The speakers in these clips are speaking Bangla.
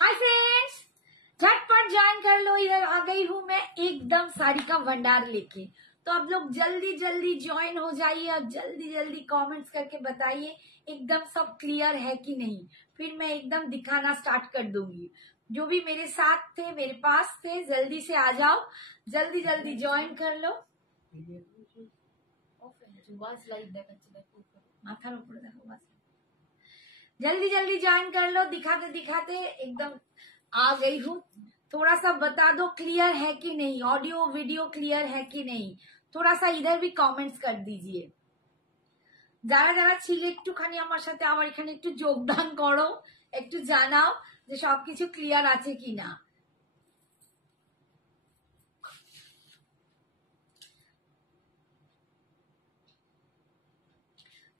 हाय फ्रेंड्स, झटपट ज्वाइन कर लो। इधर आ गई हूँ मैं एकदम साड़ी का भंडार लेके। तो आप लोग जल्दी जल्दी ज्वाइन हो जाइए और जल्दी जल्दी कमेंट्स करके बताइए एकदम सब क्लियर है कि नहीं। फिर मैं एकदम दिखाना स्टार्ट कर दूंगी। जो भी मेरे साथ थे, मेरे पास थे, जल्दी से आ जाओ, जल्दी जल्दी ज्वाइन कर लो। माथार ऊपर देखो, बस जल्दी जल्दी ज्वाइन कर लो। दिखाते दिखाते एकदम आ गई हूँ। थोड़ा सा बता दो क्लियर है कि नहीं, ऑडियो वीडियो क्लियर है कि नहीं। थोड़ा सा इधर भी कमेंट्स कर दीजिए। যারা যারা ছিল একটুখানি আমার সাথে আমার এখানে একটু যোগদান করো, একটু জানাও যে সবকিছু ক্লিয়ার আছে কিনা।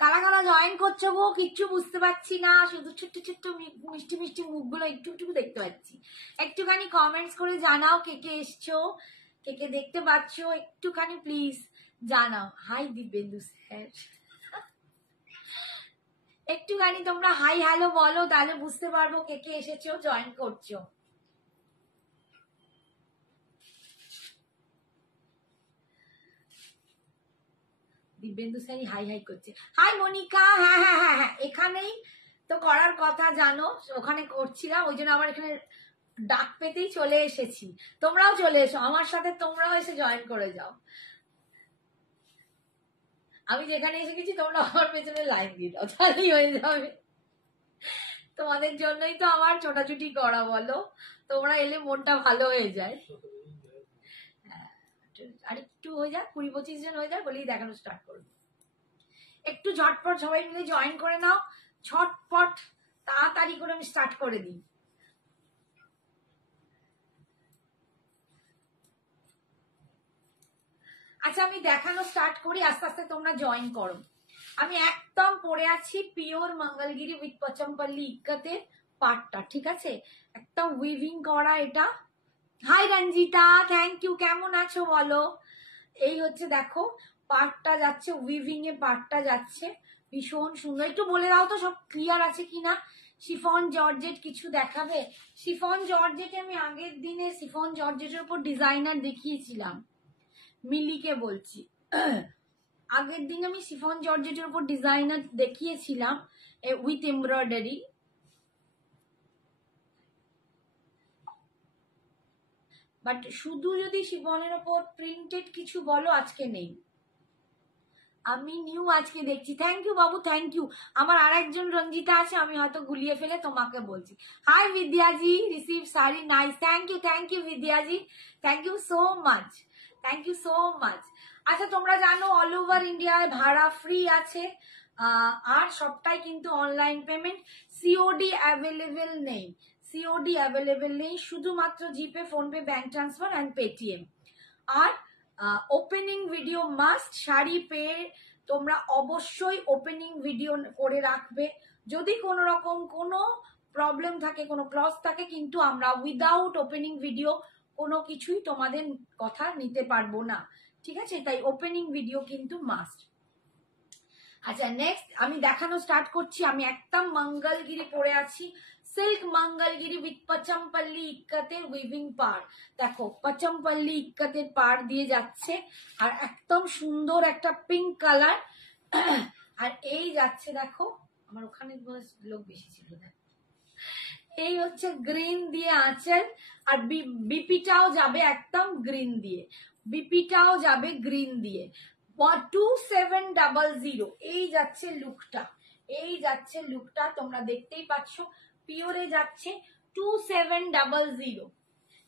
কারা কারা জয়েন করছো গো, কিচ্ছু বুঝতে পারছি না, শুধু ছোট্ট ছোট্ট মিষ্টি মিষ্টি মুখগুলো একটু একটু দেখতে পাচ্ছি। একটুখানি কমেন্টস করে জানাও কে কে এসছো, কে কে দেখতে পাচ্ছ, একটুখানি প্লিজ জানাও। হাই দিব্যেন্দু স্যার, একটুখানি তোমরা হাই হ্যালো বলো, তাহলে বুঝতে পারবো কে কে এসেছো, জয়েন করছো। দিব্যেন্দু স্যারই হাই হাই করছে। হাই মনিকা, হ্যাঁ হ্যাঁ হ্যাঁ হ্যাঁ, এখানেই তো করার কথা, জানো ওখানে করছিলাম, ওই জন্য আবার এখানে ডাক পেতেই চলে এসেছি। তোমরাও চলে এসো আমার সাথে, তোমরাও এসে জয়েন করে যাও। আমি যেখানে এসে গেছি তোমরা আমার পেছনে লাইন দিয়ে দাও, তাহলেই হয়ে যাবে। তোমাদের জন্যই তো আমার ছোটাছুটি করা, বলো। তোমরা এলে মনটা ভালো হয়ে যায়। আর একটু হয়ে যাক, 20-25 জন হয়ে যায় বলেই দেখানো স্টার্ট করবো। একটু ঝটপট সবাই মিলে জয়েন করে নাও, ঝটপট তাড়াতাড়ি করে আমি স্টার্ট করে দিই। আচ্ছা, আমি দেখানো স্টার্ট করি, আস্তে আস্তে তোমরা জয়েন করো। আমি একদম পরে আছি পিওর মঙ্গলগিরি উইথ পচমপল্লী ইক্কতের পাটটা, ঠিক আছে, একদম উইভিং করা এটা। Hi Ranjita, thank you. কেমন আছো বলো। এই হচ্ছে দেখো পাটটা যাচ্ছে, উইভিং এ পাটটা যাচ্ছে, ভীষণ সুন্দর। একটু বলে দাও তো সব ক্লিয়ার আছে কিনা। শিফন জর্জেট কিছু দেখাবে। শিফন জর্জেট আমি আগের দিনে শিফন জর্জেটের উপর ডিজাইনার দেখিয়েছিলাম, মিলিকে বলছি। আগের দিন আমি শিফন জর্জেটের উপর ডিজাইনার দেখিয়েছিলাম উইথ এমব্রয়ডারি। বাট শুধু যদি শিফনের উপর প্রিন্টেড কিছু বলো, আজকে নেই। আমি নিউ আজকে দেখছি। Thank you Babu, thank you. আমার আর একজন রঞ্জিতা আছে, আমি হয়তো গুলিয়ে ফেলে তোমাকে বলছি। Hi Vidyaji, receive sari nice. Thank you Vidyaji, thank you so much, thank you so much. আচ্ছা, তোমরা জানো অল ওভার ইন্ডিয়ায় ভাড়া ফ্রি আছে, আর সবটাই কিন্তু অনলাইন পেমেন্ট। সিওডি অ্যাভেলেবেল নেই, সিওডি অ্যাভেলেবেল নেই, শুধুমাত্র GPay, PhonePe, bank transfer and Paytm. আর ওপেনিং ভিডিও মাস্ট। শাড়ি পেয়ে তোমরা অবশ্যই ওপেনিং ভিডিও করে রাখবে। যদি কোনো রকম কোনো প্রবলেম থাকে, কোনো ক্লজ থাকে, কিন্তু আমরা উইদাউট ওপেনিং ভিডিও কোনো কিছুই তোমাদের কথা নিতে পারবো না, ঠিক আছে। তাই ওপেনিং ভিডিও কিন্তু মাস্ট। আচ্ছা, নেক্সট আমি দেখানো স্টার্ট করছি। আমি একদম মঙ্গলগিরি পরে আছি, silk Mangalagiri with Pochampally ইক্কতের weaving পাড়। দেখো পচমপল্লী ইক্কতের পাড় দিয়ে যাচ্ছে, আর একদম সুন্দর একটা পিঙ্ক কালার। আর এই যাচ্ছে, দেখো আমার ওখানে লোক বেশি ছিল, দেখো এই হচ্ছে গ্রিন দিয়ে আঁচল, আর বিপিটাও যাবে একদম গ্রিন দিয়ে, বিপিটাও যাবে গ্রিন দিয়ে। 2700 এই যাচ্ছে লুকটা, এই যাচ্ছে লুকটা, তোমরা দেখতেই পাচ্ছ পিওরে যাচ্ছে 2700।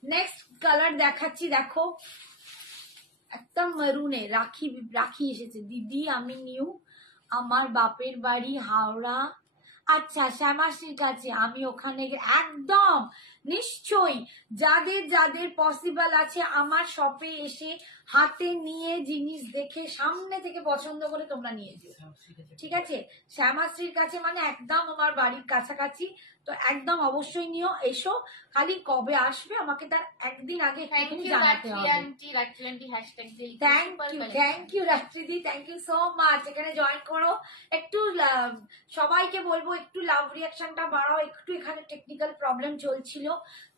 নেক্সট কালার দেখাচ্ছি, দেখো একদম মেরুনে রাখি রাখি এসেছে। দিদি আমি নিউ, আমার বাপের বাড়ি হাওড়া। আচ্ছা শ্যামাশ্রী কাছে, আমি ওখানে একদম নিশ্চয়ই যাদের যাদের পসিবল আছে আমার শপে এসে হাতে নিয়ে জিনিস দেখে সামনে থেকে পছন্দ করে তোমরা নিয়ে যেও, ঠিক আছে? শ্যামাশ্রীর কাছে মানে একদম আমার বাড়ির কাছাকাছি, তো একদম অবশ্যই নিও। এসো, খালি কবে আসবে আমাকে তার একদিন আগে জানাতে হবে। থ্যাংক ইউ রাত্রিদি, থ্যাংক ইউ সো মাচ। এখানে জয়েন করো, একটু সবাইকে বলবো একটু লাভ রিয়াকশনটা বাড়াও, একটু এখানে টেকনিক্যাল প্রবলেম চলছিল,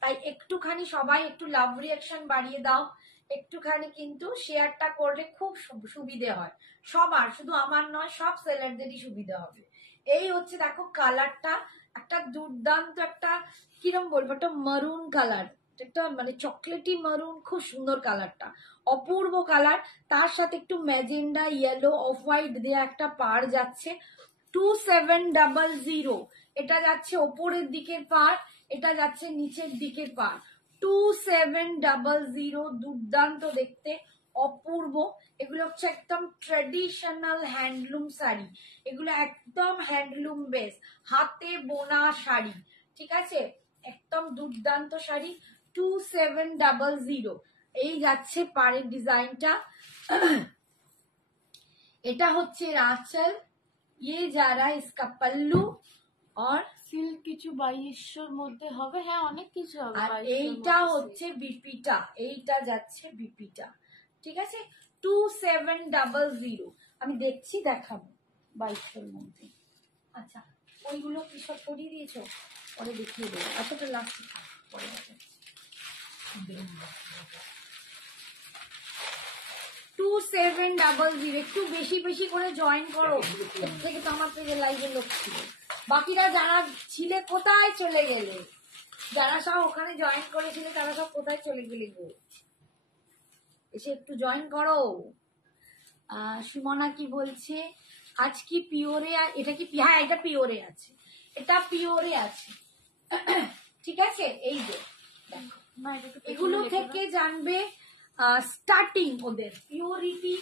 তাই একটুখানি সবাই একটু লাভ রিয়াকশন বাড়িয়ে দাও, একটুখানি কিন্তু শেয়ারটা করলে খুব সুবিধে হয় সবার, শুধু আমার নয়, সব সেলারদেরই সুবিধা হবে। এই হচ্ছে দেখো কালারটা, একটা দুর্দান্ত একটা কিরম বলবো, একটা মারুন কালার, একটা মানে চকলেটি মারুন, খুব সুন্দর কালারটা, অপূর্ব কালার। তার সাথে একটু ম্যাজেন্ডা ইয়েলো অফ হোয়াইট দেয়া একটা পার যাচ্ছে 2700। এটা যাচ্ছে ওপরের দিকের পার, এটা যাচ্ছে নিচের দিকের পার। 2700, দুর্দান্ত দেখতে, অপূর্ব। এগুলো হচ্ছে একদম ট্রেডিশনাল হ্যান্ডলুম শাড়ি, এগুলো একদম হ্যান্ডলুম বেস, হাতে বোনা শাড়ি, ঠিক আছে? একদম দুর্দান্ত শাড়ি। 2700 এই যাচ্ছে পাড়ের ডিজাইনটা। এটা হচ্ছে আঁচল, ये जा रहा है इसका पल्लू, और সিল্ক কিছু 2200 মধ্যে হবে, হ্যাঁ অনেক কিছু হবে। আর এইটা হচ্ছে বিপিটা, এইটা যাচ্ছে বিপিটা, ঠিক আছে? 2700 আমি দেখছি, দেখাবো 2200 মধ্যে। আচ্ছা, ওইগুলো কি সব সরিয়ে দিয়েছো? পরে দেখিয়ে দেবো, এতটা লাগছে পরে দেখাচ্ছি। 2700, একটু বেশি বেশি করে জয়েন করো, এর থেকে তো আমার থেকে লাইভে লোক ছিল। বাকিরা যারা ছিলে কোথায় চলে গেলে? যারা সব ওখানে জয়েন করেছিলে তারা সব কোথায় চলে গেলে গো? এসে একটু জয়েন করো। সুমনা কি বলছে, আজ কি পিওরে? এটা কি? হ্যাঁ, এটা পিওরে আছে, এটা পিওরে আছে, ঠিক আছে? এই যে দেখো, এগুলো থেকে জানবে স্টার্টিং ওদের পিওরিটি।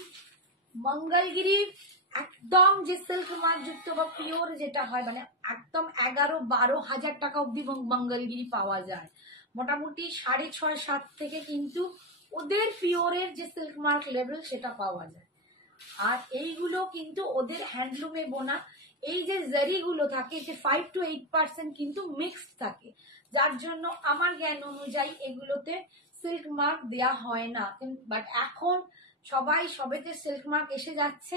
মঙ্গলগিরি একদম যে সিল্ক মার্ক যুক্ত বা পিওর যেটা হয়, মানে একদম 11-12 হাজার টাকা অব্দি মঙ্গলগিরি পাওয়া যায়, মোটামুটি 6.5-7 থেকে কিন্তু ওদের পিওরের যে সিল্ক মার্ক লেভেল সেটা পাওয়া যায়। আর এইগুলো কিন্তু ওদের হ্যান্ডলুমে বোনা, এই যে জারিগুলো থাকে, যে 5 to 8% কিন্তু মিক্সড থাকে, যার জন্য আমার জ্ঞান অনুযায়ী এগুলোতে সিল্ক মার্ক দেয়া হয় না। বাট এখন সবাই সবেতে সিল্ক মার্ক এসে যাচ্ছে,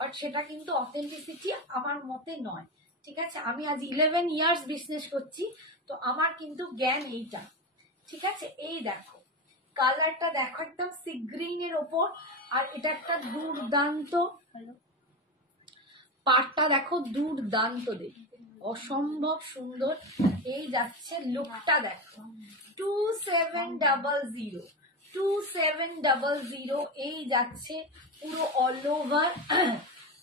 বাট সেটা কিন্তু অথেন্টিসিটি আমার মতে নয়, ঠিক আছে? আমি আজ 11 ইয়ার্স বিজনেস করছি, তো আমার কিন্তু জ্ঞান এইটা, ঠিক আছে? এই দেখো কালারটা, দেখো একদম সি গ্রিন এর ওপর, আর এটা একটা দুর্দান্ত পাটটা, দেখো দুর্দান্ত দেখতে, অসম্ভব সুন্দর। এই যাচ্ছে লুকটা দেখো, 2700 এই যাচ্ছে পুরো অল ওভার।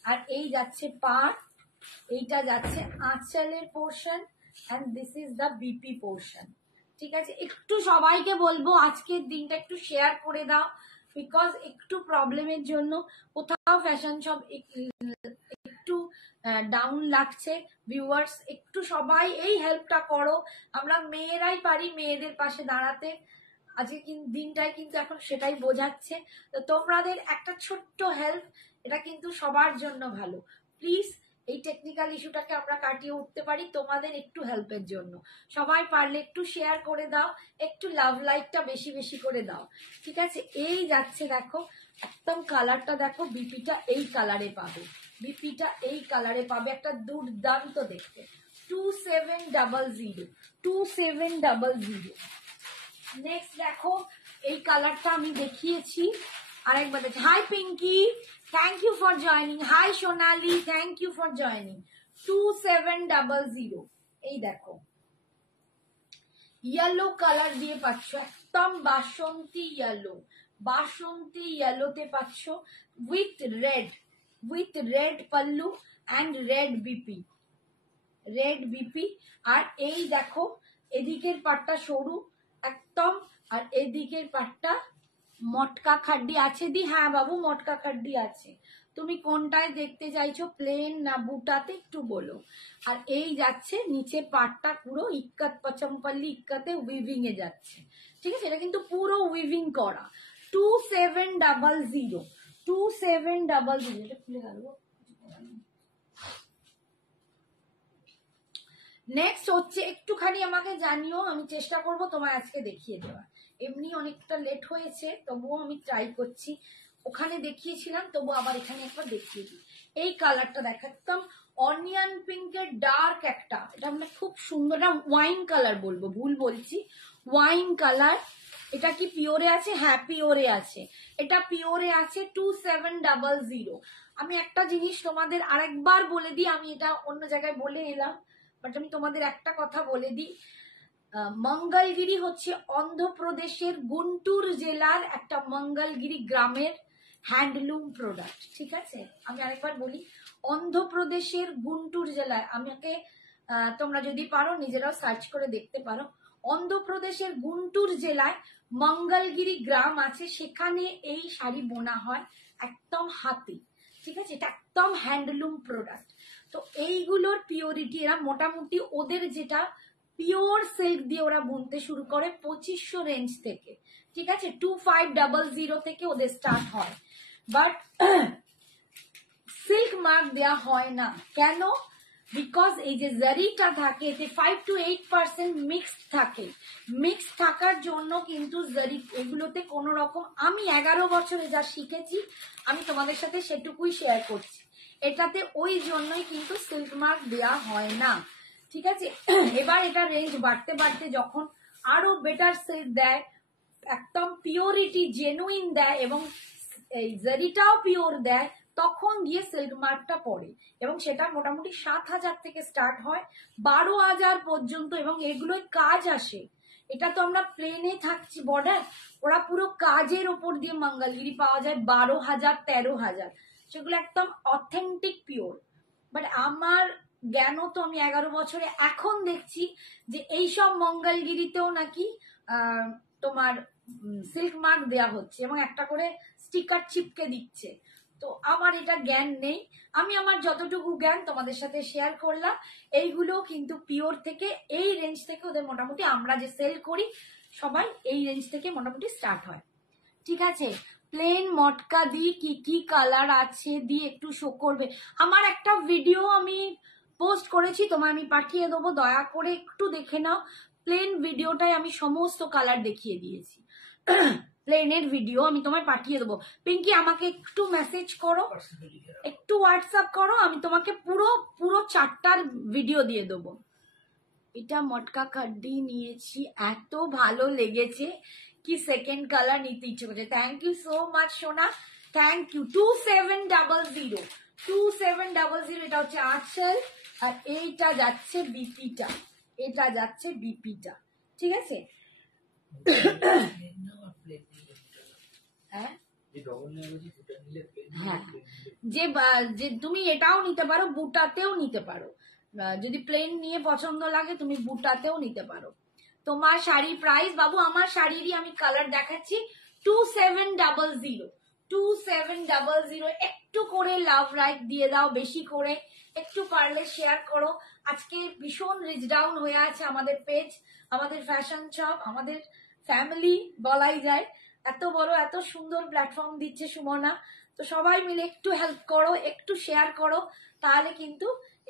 আর এই যাচ্ছে পাট, এইটা যাচ্ছে আঁচলের portion, and this is the BP portion, ঠিক আছে? একটু সবাইকে বলবো আজকের দিনটা একটু শেয়ার করে দাও, বিকজ একটু প্রবলেমের জন্য কোথাও ফ্যাশন শপ একটু ডাউন লাগছে। ভিউয়ার্স একটু সবাই এই হেল্পটা করো, আমরা মেয়েরাই পারি মেয়েদের পাশে দাঁড়াতে, আজকে দিনটাই কিন্তু এখন সেটাই বোঝাচ্ছে। তো তোমাদের একটা ছোট্ট হেল্প, এটা কিন্তু সবার জন্য ভালো। প্লিজ এই টেকনিক্যাল ইস্যুটাকে আমরা কাটিয়ে উঠতে পারি তোমাদের একটু হেল্পের জন্য। সবাই পারলে একটু শেয়ার করে দাও, একটু লাভ লাইকটা বেশি বেশি করে দাও, ঠিক আছে? এই যাচ্ছে দেখো একদম কালারটা দেখো, বিপিটা এই কালারে পাবে, বিপিটা এই কালারে পাবে, একটা দুর্দান্ত দেখতে। 2700। নেক্সট দেখো এই কালারটা আমি দেখিয়েছি, আরেকবার দেখি। Hi Pinky, thank you for joining. Hi Sonali, thank you for joining. 2700 এই দেখো ইয়েলো কালার দিয়ে পাচ্ছ, একদম বাসন্তী ইয়েলো, বাসন্তী ইয়েলোতে পাচ্ছ with red pallu and red BP. আর এই দেখো এদিকের পাটটা সরু একদম, আর এদিকের পাটটা মটকা খাড্ডি আছে দি। হ্যাঁ বাবু, মটকা খাড্ডি আছে। তুমি কোনটায় দেখতে চাইছো, প্লেন না বুটাতে, একটু বলো। আর এই যাচ্ছে নিচে পাটটা পুরো ইক্কাত পচমপল্লি ইক্কাতে উইভিং এ যাচ্ছে, ঠিক আছে? এটা কিন্তু পুরো উইভিং করা। 2700, 2700। এটা খুলে গেল। নেক্সট হচ্ছে, একটুখানি আমাকে জানিও, আমি চেষ্টা করব তোমায় আজকে দেখিয়ে দেওয়া। এমনি অনেকটা লেট হয়েছে, তবুও আমি ট্রাই করছি। ওখানে দেখিয়েছিলাম, তবু আবার এখানে একবার দেখিয়ে দিই। এই কালারটা দেখাতাম, অনিয়ন পিঙ্কের ডার্ক একটা, এটা মানে খুব সুন্দর, এটা ওয়াইন কালার বলবো, ভুল বলছি, ওয়াইন কালার। এটা কি পিওরে আছে? হ্যাঁ পিওরে আছে, এটা পিওরে আছে। 2700। আমি একটা জিনিস তোমাদের আরেকবার বলে দিই, আমি এটা অন্য জায়গায় বলে এলাম, বাট আমি তোমাদের একটা কথা বলে দিই। মঙ্গলগিরি হচ্ছে অন্ধ্রপ্রদেশের গুন্টুর জেলার একটা মঙ্গলগিরি গ্রামের হ্যান্ডলুম প্রোডাক্ট, ঠিক আছে? আমি আরেকবার বলি, অন্ধ্রপ্রদেশের গুন্টুর জেলায়, আমাকে তোমরা যদি পারো নিজেরাও সার্চ করে দেখতে পারো, অন্ধ্রপ্রদেশের গুন্টুর জেলায় মঙ্গলগিরি গ্রাম আছে, সেখানে এই শাড়ি বোনা হয় একদম হাতে, ঠিক আছে? এটা একদম হ্যান্ডলুম প্রোডাক্ট। তো এইগুলোর পিওরিটি, এরা মোটামুটি ওদের যেটা পিওর সিল্ক দিয়ে ওরা বুনতে শুরু করে 2500 রেঞ্জ থেকে, ঠিক আছে? 2500 থেকে ওদের স্টার্ট হয়, বাট সিল্ক মার্ক দেওয়া হয় না। কেন? বিকজ এই যে জারিটা থাকে এতে 5 to 8% মিক্স থাকে। মিক্স থাকার জন্য কিন্তু জারি এগুলোতে কোনো রকম, আমি 11 বছরে যা শিখেছি আমি তোমাদের সাথে সেটুকুই শেয়ার করছি। এটাতে ওই জন্যই কিন্তু সিল্ক মার্ক দেওয়া হয় না, ঠিক আছে? এবার এটা রেঞ্জ বাড়তে বাড়তে যখন আরো বেটার সিল্ক দেয়, একদম পিওরিটি জেনুইন দেয় এবং এই জারিটাও পিওর দেয়, তখন গিয়ে সিল্ক মার্কটা পড়ে, এবং সেটা মোটামুটি 7000 থেকে স্টার্ট হয় 12000 পর্যন্ত, এবং এগুলোই কাজ আসে। এটা তো আমরা প্লেনে থাকছি বর্ডার, ওরা পুরো কাজের ওপর দিয়ে মঙ্গলগিরি পাওয়া যায় 12000 13000, সেগুলো একদম অথেন্টিক পিওর। বাট আমার জ্ঞান তো, আমি 11 বছরে এখন দেখছি যে এইসব মঙ্গলগিরিতেও নাকি তোমার সিল্ক মার্ক দেওয়া হচ্ছে এবং একটা করে স্টিকার চিপকে দিচ্ছে। তো আমার এটা জ্ঞান নেই, আমি আমার যতটুকু জ্ঞান তোমাদের সাথে শেয়ার করলাম। এইগুলো কিন্তু পিওর থেকে, এই রেঞ্জ থেকে ওদের মোটামুটি আমরা যে সেল করি সবাই এই রেঞ্জ থেকে মোটামুটি স্টার্ট হয়, ঠিক আছে? প্লেন মটকা দিয়ে কি কি কালার আছে দিয়ে একটু শো করবে। আমার একটা ভিডিও আমি পোস্ট করেছি, তোমায় আমি পাঠিয়ে দেবো, দয়া করে একটু দেখে নাও। প্লেন ভিডিওটাই আমি সমস্ত কালার দেখিয়ে দিয়েছি। প্লেনের ভিডিও আমি তোমায় পাঠিয়ে দেবো। পিঙ্কি আমাকে একটু মেসেজ করো, একটু হোয়াটসঅ্যাপ করো, আমি তোমাকে পুরো পুরো 4টার ভিডিও দিয়ে দেবো। এটা মটকা কাড্ডি নিয়েছি, এত ভালো লেগেছে কি সেকেন্ড কালার নিতে ইচ্ছে করছে। থ্যাংক ইউ সো মাচ সোনা, থ্যাংক ইউ। 2700, 2700। এটা হচ্ছে আঁচল, আর এইটা যাচ্ছে বিপিটা, এটা যাচ্ছে বিপিটা, ঠিক আছে? হ্যাঁ হ্যাঁ, যে তুমি এটাও নিতে পারো, বুটাতেও নিতে পারো, যদি প্লেন নিয়ে পছন্দ লাগে তুমি বুটাতেও নিতে পারো। তোমার শাড়ি প্রাইস বাবু, আমার শাড়িরই আমি কালার দেখাচ্ছি, 2700, 2700। একটু করে লাভ লাইক দিয়ে দাও, বেশি করে একটু পারলে শেয়ার করো। আজকে ভীষণ রিচ ডাউন হয়ে আছে আমাদের পেজ, আমাদের ফ্যাশন শপ, আমাদের ফ্যামিলি বলাই যায়। এত বড় এত সুন্দর প্ল্যাটফর্ম দিচ্ছে সুমনা, তো সবাই মিলে একটু হেল্প করো, একটু শেয়ার করো, তাহলে কিন্তু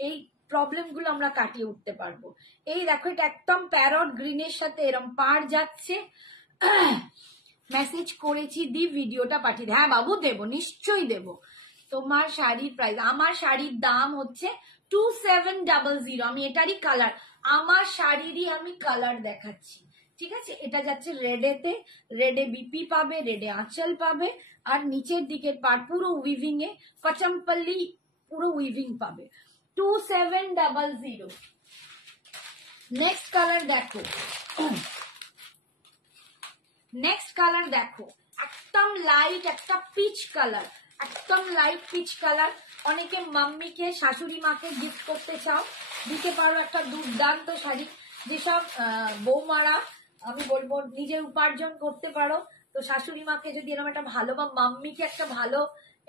এই প্রবলেম গুলো আমরা কাটিয়ে উঠতে পারবো। এই দেখো, এটা একদম প্যারট গ্রিনের সাথে এরম পার যাচ্ছে। মেসেজ করেছি, দি ভিডিওটা পাঠিয়ে দে। হ্যাঁ বাবু দেবো, নিশ্চয়ই দেবো। তোমার শাড়ির প্রাইস, আমার শাড়ির দাম হচ্ছে 2700। আমি এটারই কালার, আমার শাড়িরই আমি কালার দেখাচ্ছি, ঠিক আছে? এটা যাচ্ছে রেডেতে, রেডে বিপি পাবে, রেডে আঁচল পাবে, আর নিচের দিকের পার্ট পুরো উইভিং এ পচমপল্লি পুরো উইভিং পাবে। 2700। নেক্সট কালার দেখো, নেক্সট কালার দেখো, একদম লাইট একটা পিচ কালার, একদম লাইট পিচ কালার। অনেকে মাম্মিকে শাশুড়ি মাকে গিফট করতে চাও, দিতে পারো একটা দুর্দান্ত শাড়ি। যেসব বৌমারা আমি বলবো নিজের উপার্জন করতে পারো, তো শাশুড়ি মাকে যদি এরকম একটা ভালো, বা মাম্মিকে একটা ভালো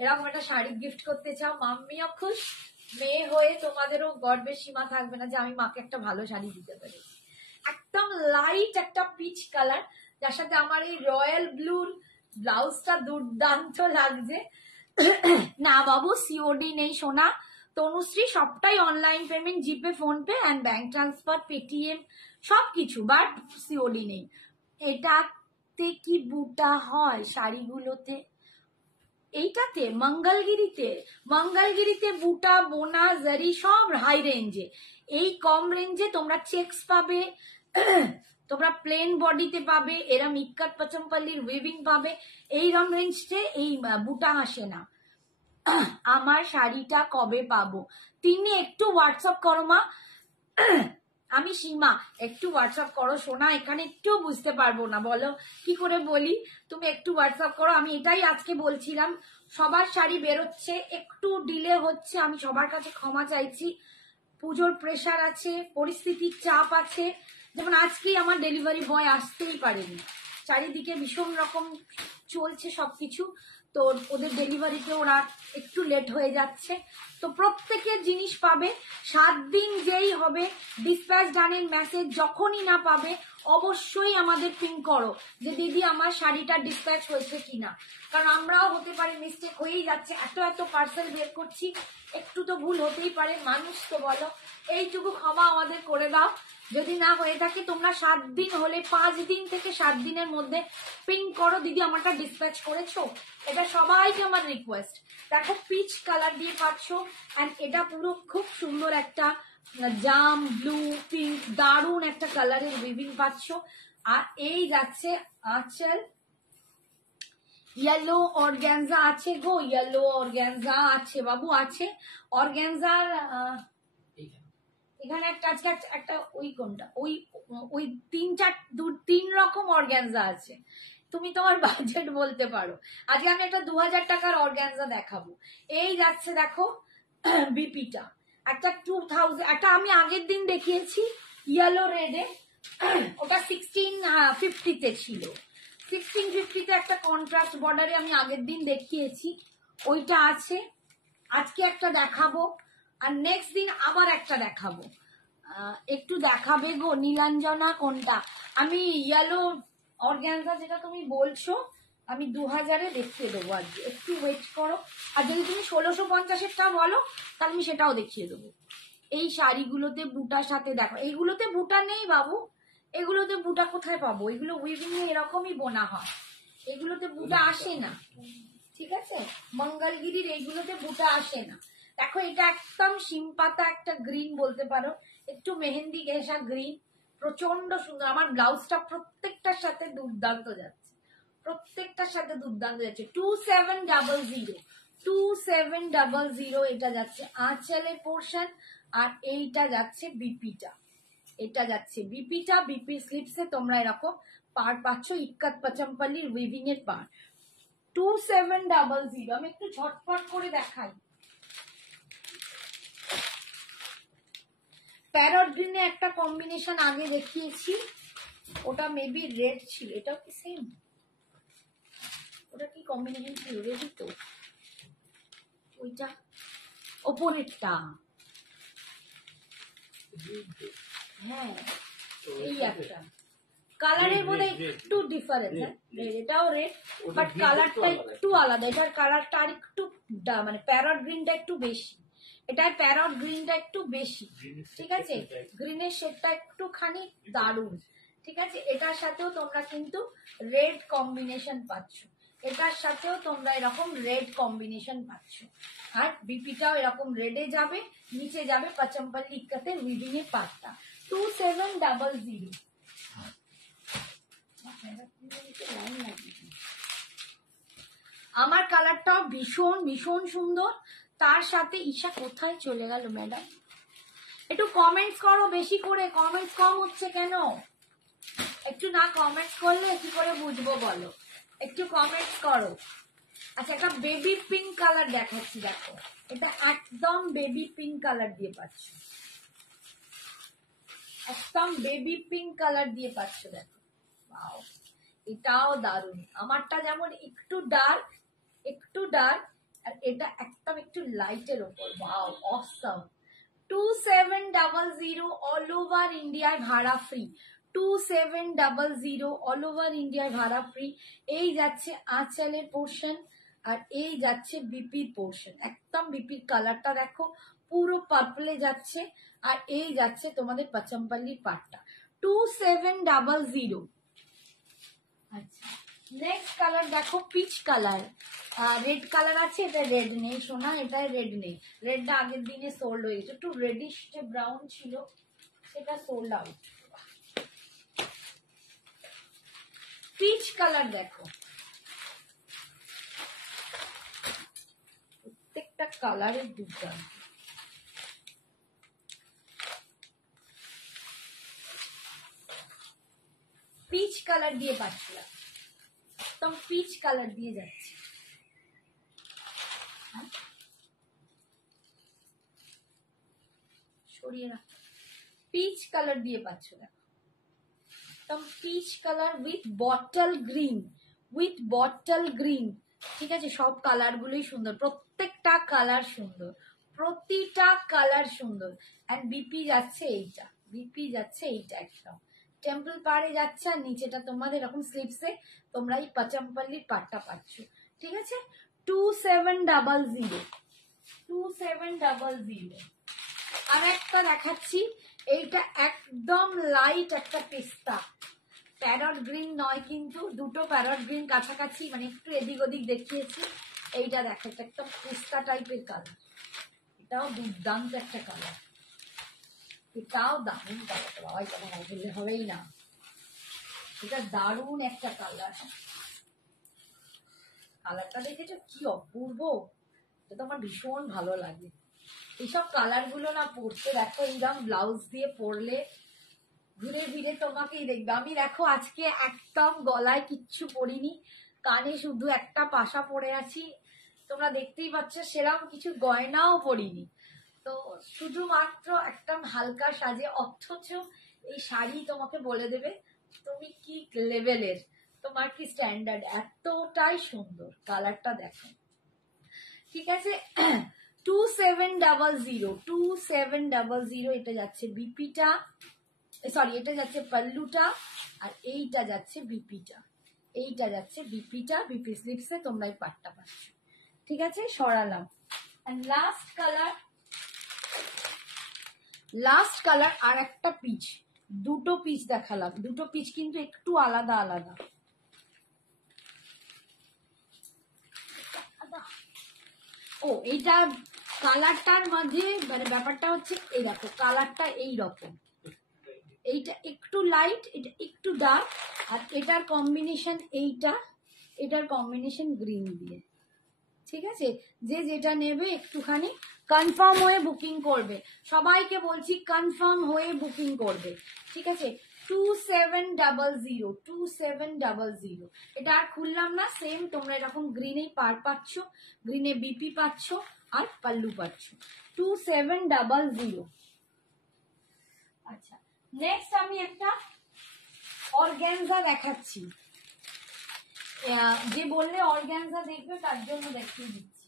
এরকম একটা শাড়ি গিফট করতে চাও, মাম্মিও খুশ, মেয়ে হয়ে তোমাদেরও গর্বের সীমা থাকবে না যে আমি মাকে একটা ভালো শাড়ি দিতে পারি। একদম লাইট একটা পিচ কালার, যার সাথে আমার এই রয়্যাল ব্লুর ব্লাউজটা দুর্দান্ত লাগছে। না বাবু, সিওডি নেই সোনা, তনুশ্রী সবটাই online payment, GPay, phone pay and bank transfer, Paytm সবকিছু, বাট সিওডি নেই। এটাতে কি বুটা হয় শাড়িগুলোতে? এইটাতে মঙ্গলগিরিতে বুটা, বোনা, জারি সব হাই রেঞ্জে। এই কম রেঞ্জে তোমরা চেক্স পাবে, তোমরা প্লেন বডিতে পাবে, এরম ইক্কাত পচমপল্লির উইভিং পাবে। এইরম রেঞ্জে এই বুটা আসে না। আমার শাড়িটা কবে পাবো? তিনি একটু হোয়াটসঅ্যাপ করো মা। আমি সীমা, একটু হোয়াটসঅ্যাপ করো সোনা, এখানে একটু বুঝতে পারবো না, বলো কি করে বলি, তুমি একটু হোয়াটসঅ্যাপ করো। আমি এটাই আজকে বলছিলাম, সবার শাড়ি বেরোচ্ছে, একটু ডিলে হচ্ছে, আমি সবার কাছে ক্ষমা চাইছি। পুজোর প্রেশার আছে, পরিস্থিতির চাপ আছে, যেমন আজকেই আমার ডেলিভারি বয় আসতেই পারেনি, চারিদিকে ভীষণ রকম চলছে সবকিছু, তো ওদের ডেলিভারিতে ওরা একটু লেট হয়ে যাচ্ছে। তো প্রত্যেকের জিনিস পাবে 7 দিন যেই হবে, ডিসপ্যাচ ডানের মেসেজ যখনই না পাবে অবশ্যই আমাদের পিং করো যে দিদি আমার শাড়িটা ডিসপ্যাচ হয়েছে কিনা, কারণ আমরাও হতে পারে মিস্টেক হয়েই যাচ্ছে, এত পার্সেল বের করছি, একটু তো ভুল হতেই পারে, মানুষ তো বলো, এইটুকু ক্ষমা আমাদের করে দাও। যদি না হয়ে থাকে তোমরা 7 দিন হলে 5 দিন থেকে 7 দিনের মধ্যে পিং করো দিদি আমারটা ডিসপ্যাচ করেছো, এটা সবাইকে আমার রিকোয়েস্ট। দেখো পিচ কালার দিয়ে পাচ্ছ, এন্ড এটা পুরো খুব সুন্দর একটা জাম ব্লু পিঙ্ক দারুন একটা কালারের উইভিং পাচ্ছ। আর এই যাচ্ছে আঁচল, ইয়েলো অর্গ্যানজা আছে গো, ইয়েলো অর্গ্যানজা আছে বাবু, আছে অর্গ্যানজার এখানে একটা আজকে একটা ওই কোনটা ওই 3 রকম অর্গ্যানজা আছে, তুমি তোমার বাজেট বলতে পারো। আজকে আমি একটা 2000 টাকার অর্গ্যানজা দেখাবো। এই যাচ্ছে দেখো বিপিটা, একটা 2000, একটা আমি আগের দিন দেখিয়েছি ইয়েলো রেডে, ওটা 1650 ছিল, 1650 একটা কন্ট্রাস্ট বর্ডারে আমি আগের দিন দেখিয়েছি, ওইটা আছে। আজকে একটা দেখাবো, আর নেক্সট দিন আবার একটা দেখাবো। একটু দেখাবে গো নীলাঞ্জনা কোনটা? আমি ইয়েলো অর্গ্যানজা যেটা তুমি বলছো আমি 2000-এ দেখিয়ে দেবো আজকে, একটু ওয়েট করো। আর যদি তুমি 1650-এরটা বলো তাহলে আমি সেটাও দেখিয়ে দেবো। এই শাড়িগুলোতে বুটার সাথে দেখো, এইগুলোতে বুটা নেই বাবু, এগুলোতে বুটা কোথায় পাবো? এগুলো উইভিং এ এরকমই বোনা হয়, এগুলোতে বুটা আসে না, ঠিক আছে? মঙ্গলগিরির এইগুলোতে বুটা আসে না। দেখো এটা একদম শিমপাতা একটা গ্রিন বলতে পারো, একটু মেহেন্দি ঘেঁষা গ্রিন, প্রচন্ড সুন্দর। আমার ব্লাউজটা প্রত্যেকটার সাথে দুর্দান্ত যাচ্ছে, প্রত্যেকটার সাথে দুর্দান্ত যাচ্ছে। 2700 এটা যাচ্ছে আঁচলের পোর্শন, আর এইটা যাচ্ছে বিপিটা, এটা যাচ্ছে বিপিটা, বিপি স্লিপসে তোমরা এরকম পার পাচ্ছ, ইক্কাত পচমপল্লির উইভিং এর পার। 2700, আমি একটু ঝটপট করে দেখাই। প্যারট গ্রিনে একটা কম্বিনেশন আগে দেখিয়েছি, ওটা মেবি রেড ছিল, এটাও কি সেম? ওটা কি কম্বিনেশন ছিল? রেডই তো, ওইটা ওপরেরটা, হ্যাঁ এই একটা কালারের মধ্যে একটু ডিফারেন্স, এটাও রেড বাট কালারটা একটু আলাদা, এটার কালারটা আর একটু মানে প্যারট গ্রিনটা একটু বেশি, এটার প্যারট গ্রিনটা একটু বেশি, ঠিক আছে? গ্রিনের শেডটা একটুখানি দারুণ, ঠিক আছে? এটার সাথেও তোমরা কিন্তু রেড কম্বিনেশন পাচ্ছ, এটার সাথেও তোমরা এরকম রেড কম্বিনেশন পাচ্ছ, আর বিপিটাও এরকম রেডে যাবে, নিচে যাবে পচমপল্লি ইক্কাতের উইভিং এর পাটটা। 2700। আমার কালারটাও ভীষণ ভীষণ সুন্দর, তার সাথে ঈশা কোথায় চলে গেল ম্যাডাম? একটু কমেন্টস করো বেশি করে, কমেন্টস কম হচ্ছে কেন? একটু না কমেন্টস করলে কি করে বুঝবো বলো, একটু কমেন্টস করো। আচ্ছা একটা বেবি পিঙ্ক কালার দেখাচ্ছি, দেখো এটা একদম বেবি পিঙ্ক কালার দিয়ে পাচ্ছ, একদম বেবি পিঙ্ক কালার দিয়ে পাচ্ছ, দেখো ওয়াও, এটাও দারুণ। আমারটা যেমন একটু ডার্ক, আর এটা একদম একটু লাইটের ওপর, ওয়াও অসম। 2700 অল ওভার ইন্ডিয়ায় ভাড়া ফ্রি, 2700 অল ওভার ইন্ডিয়ায় ভাড়া ফ্রি। এই যাচ্ছে আঁচলের পোর্শন, আর এই যাচ্ছে বিপির পোর্শন। একদম বিপির কালারটা দেখো পুরো পার্পলে যাচ্ছে, আর এই যাচ্ছে তোমাদের পাচমপল্লির পাটটা, 2700। আচ্ছা, নেক্সট কালার দেখো পিচ কালার, রেড কালার আছে, এটা রেড নেই সোনা, এটা রেড নেই, রেডটা আগের দিনে সোল্ড হয়ে গেছে, একটু রেডিশ যে ব্রাউন ছিল সেটা সোল্ড আউট। পিচ কালার দেখো, প্রত্যেকটা কালারের দুর্দান্ত। পিচ কালার দিয়ে পাচ্ছিলাম, একদম পিচ কালার দিয়ে যাচ্ছে। সরিয়ে রাখ, পিচ কালার দিয়ে পাচ্ছ দেখো, একদম peach colour with bottle green, with bottle green. ঠিক আছে, সব কালার গুলোই সুন্দর, প্রত্যেকটা কালার সুন্দর, প্রতিটা কালার সুন্দর। এন্ড বিপি যাচ্ছে এইটা, বিপি যাচ্ছে এইটা, একদম টেম্পল পাড়ে যাচ্ছে, আর নিচেটা তোমাদের এরকম স্লিপসে তোমরা এই পাচমপল্লির পাটটা পাচ্ছ। ঠিক আছে, 2700, 2700। আর একটা দেখাচ্ছি, এইটা একদম লাইট একটা পেস্তা, প্যারট গ্রিন নয় কিন্তু, দুটো প্যারট গ্রিন কাছাকাছি, মানে একটু এদিক ওদিক দেখিয়েছি। এইটা দেখো, এটা একটা পেস্তা টাইপের কালার, এটাও দুর্দান্ত একটা কালার, এটাও দারুণ কালার, বাবা এটা ভালো বললে হবেই না, এটা দারুণ একটা কালার। কালারটা দেখেছো কি অপূর্ব, এটা আমার ভীষণ ভালো লাগে। এইসব কালার গুলো না পরতে দেখো, এইরকম ব্লাউজ দিয়ে পরলে ঘুরে ফিরে তোমাকেই দেখবে। আমি দেখো আজকে একদম গলায় কিচ্ছু পরিনি, কানে শুধু একটা পাশা পরে আছি, তোমরা দেখতেই পাচ্ছ, সেরকম কিছু গয়নাও পরিনি, তো শুধুমাত্র একদম হালকা সাজে। অথচ এই শাড়ি তোমাকে বলে দেবে তুমি কি লেভেলের, তোমার কি স্ট্যান্ডার্ড, এতটাই সুন্দর। কালারটা দেখো, ঠিক আছে। 2700, 2700, এটা যাচ্ছে বিপিটা, সরি এটা যাচ্ছে পাল্লুটা, আর এইটা যাচ্ছে বিপিটা, এইটা যাচ্ছে বিপিটা, বিপি স্লিপসে তোমরা এই পাটটা পাচ্ছ। ঠিক আছে, সরালাম। লাস্ট কালার, লাস্ট কালার আর একটা পিচ, দুটো পিচ দেখালাম, দুটো পিচ কিন্তু একটু আলাদা আলাদা। ও এইটা কালারটার মাঝে মানে ব্যাপারটা হচ্ছে, এই দেখো কালারটা এইরকম, এইটা একটু লাইট, এটা একটু ডার্ক, আর এটার কম্বিনেশন এইটা, এটার কম্বিনেশন গ্রিন দিয়ে। ঠিক আছে, যে যেটা নেবে একটুখানি কনফার্ম হয়ে বুকিং করবে, সবাইকে বলছি কনফার্ম হয়ে বুকিং করবে। ঠিক আছে, 2700, 2700। এটা আর খুললাম না, সেম তোমরা এরকম গ্রিনেই পার পাচ্ছ, গ্রিনে বিপি পাচ্ছ, আর পাল্লু পাচ্ছ, 2700। আচ্ছা, নেক্সট আমি একটা অর্গ্যানজা দেখাচ্ছি, যে বললে অর্গ্যানজা দেখবে তার জন্য দেখিয়ে দিচ্ছি।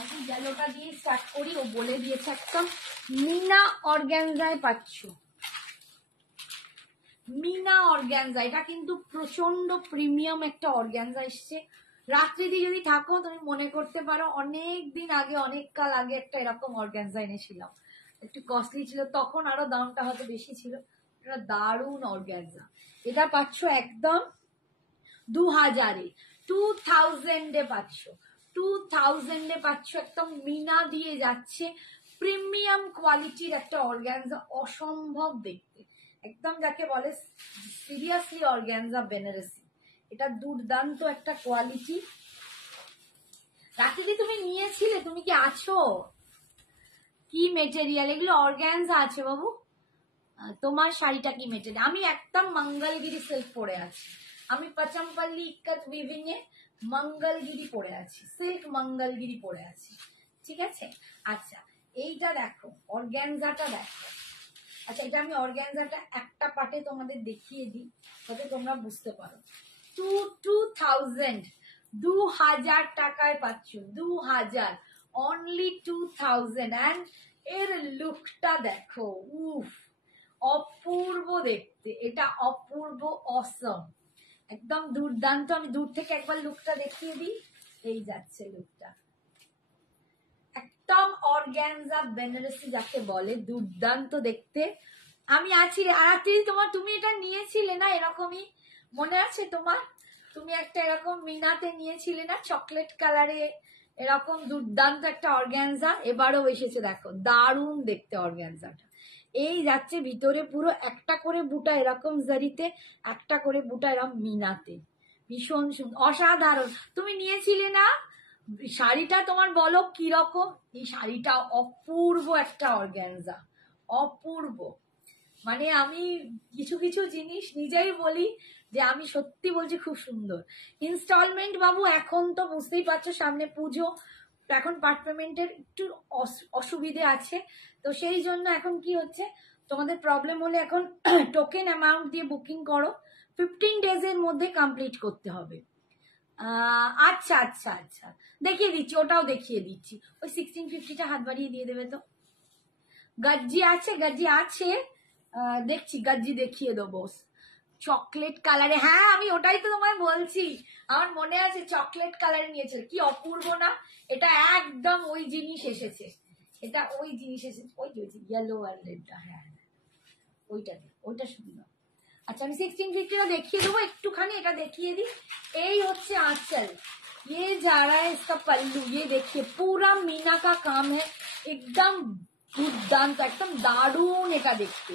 আমি গেলোটা দিয়ে স্টার্ট করি, ও বলে দিয়েছে একদম মিনা অর্গ্যানজায় পাচ্ছ, মিনা অর্গ্যানজা। এটা কিন্তু প্রচন্ড প্রিমিয়াম একটা অর্গ্যানজা এসছে। রাত্রিদি যদি থাকো তুমি মনে করতে পারো অনেক দিন আগে, অনেক কাল আগে একটা এরকম অর্গ্যানজা এনেছিলাম, একটু কস্টলি ছিল তখন, আরো দামটা হয়তো বেশি ছিল। এটা দারুণ অর্গ্যানজা, এটা পাচ্ছ একদম 2000-এ, 2000-এ পাচ্ছ, 2000-এ পাচ্ছ, একদম মিনা দিয়ে যাচ্ছে, প্রিমিয়াম কোয়ালিটির একটা অর্গ্যানজা, অসম্ভব দেখতে, একদম যাকে বলে সিরিয়াসলি অর্গ্যানজা বেনারসি। এটা দুর্দান্ত একটা কোয়ালিটি। রাখি তুমি নিয়েছিলে, তুমি কি আছো? কি মেটেরিয়াল এগুলো? অর্গ্যানজা আছে বাবু, তোমার শাড়িটা কি মেটেরিয়াল? আমি একদম মঙ্গলগিরি সিল্ক পরে আছি, আমি পাচমপল্লি ইক্কত উইভিং এ মঙ্গলগিরি পরে আছি, সিল্ক মঙ্গলগিরি পরে আছি। ঠিক আছে, আচ্ছা এইটা দেখো, অর্গ্যানজাটা দেখো। আচ্ছা, এটা আমি অর্গ্যানজাটা একটা পাটে তোমাদের দেখিয়ে দিই যাতে তোমরা বুঝতে পারো। 2000, 2000 টাকায় পাচ্ছ, 2000 অনলি 2000। অ্যান্ড এর লুকটা দেখো, উফ অপূর্ব দেখতে, এটা অপূর্ব, অসম, একদম দুর্দান্ত। আমি দূর থেকে একবার লুকটা দেখিয়ে দিই, এই যাচ্ছে লুকটা, একদম অর্গানজা বেনারসি যাকে বলে, দুর্দান্ত দেখতে। আমি আছি আর তুমি এটা নিয়েছিলে না এরকমই, মনে আছে তোমার? তুমি একটা এরকম মিনাতে নিয়েছিলে না, চকলেট কালারে, এরকম দুর্দান্ত একটা অর্গানজা, এবারও এসেছে দেখো, দারুণ দেখতে অর্গানজাটা। এই যাচ্ছে ভিতরে পুরো একটা করে বুটা এরকম জারিতে, একটা করে বুটা এরকম মিনাতে, ভীষণ সুন্দর, অসাধারণ। তুমি নিয়েছিলে না শাড়িটা, তোমার বলো কিরকম? এই শাড়িটা অপূর্ব একটা অর্গানজা, অপূর্ব। মানে আমি কিছু কিছু জিনিস নিজেই বলি যে আমি সত্যি বলছি খুব সুন্দর। ইনস্টলমেন্ট বাবু এখন তো বুঝতেই পারছো সামনে পুজো, এখন পার্ট পেমেন্টের একটু অসুবিধে আছে, তো সেই জন্য এখন কি হচ্ছে, তোমাদের প্রবলেম হলে এখন টোকেন অ্যামাউন্ট দিয়ে বুকিং করো, 15 ডেজের মধ্যে কমপ্লিট করতে হবে। আচ্ছা আচ্ছা আচ্ছা, দেখিয়ে দিচ্ছি, ওটাও দেখিয়ে দিচ্ছি। ওই 1650টা হাত বাড়িয়ে দিয়ে দেবে তো। গজ্জি আছে, গজ্জি আছে, দেখছি গজ্জি দেখিয়ে দেবো, চকলেট কালারে। হ্যাঁ আমি ওটাই তো তোমায় বলছি, আমার মনে আছে চকলেট কালারে নিয়েছিল, কি অপূর্ব না? এটা একদম ওই জিনিস এসেছে, এটা ওই জিনিস এসেছে, ওই ইয়েলো আর রেডটা, হ্যাঁ ওইটা সুন্দর। अच्छा আমি 1650 দেখিয়ে দেবো একটুখানি, এটা দেখিয়ে দিই। এই হচ্ছে आंचल, ये जा रहा है इसका पल्लू, ये देखिए पूरा मीना का काम है, एकदम দুর্দান্ত, একদম দারুণ এটা দেখতে,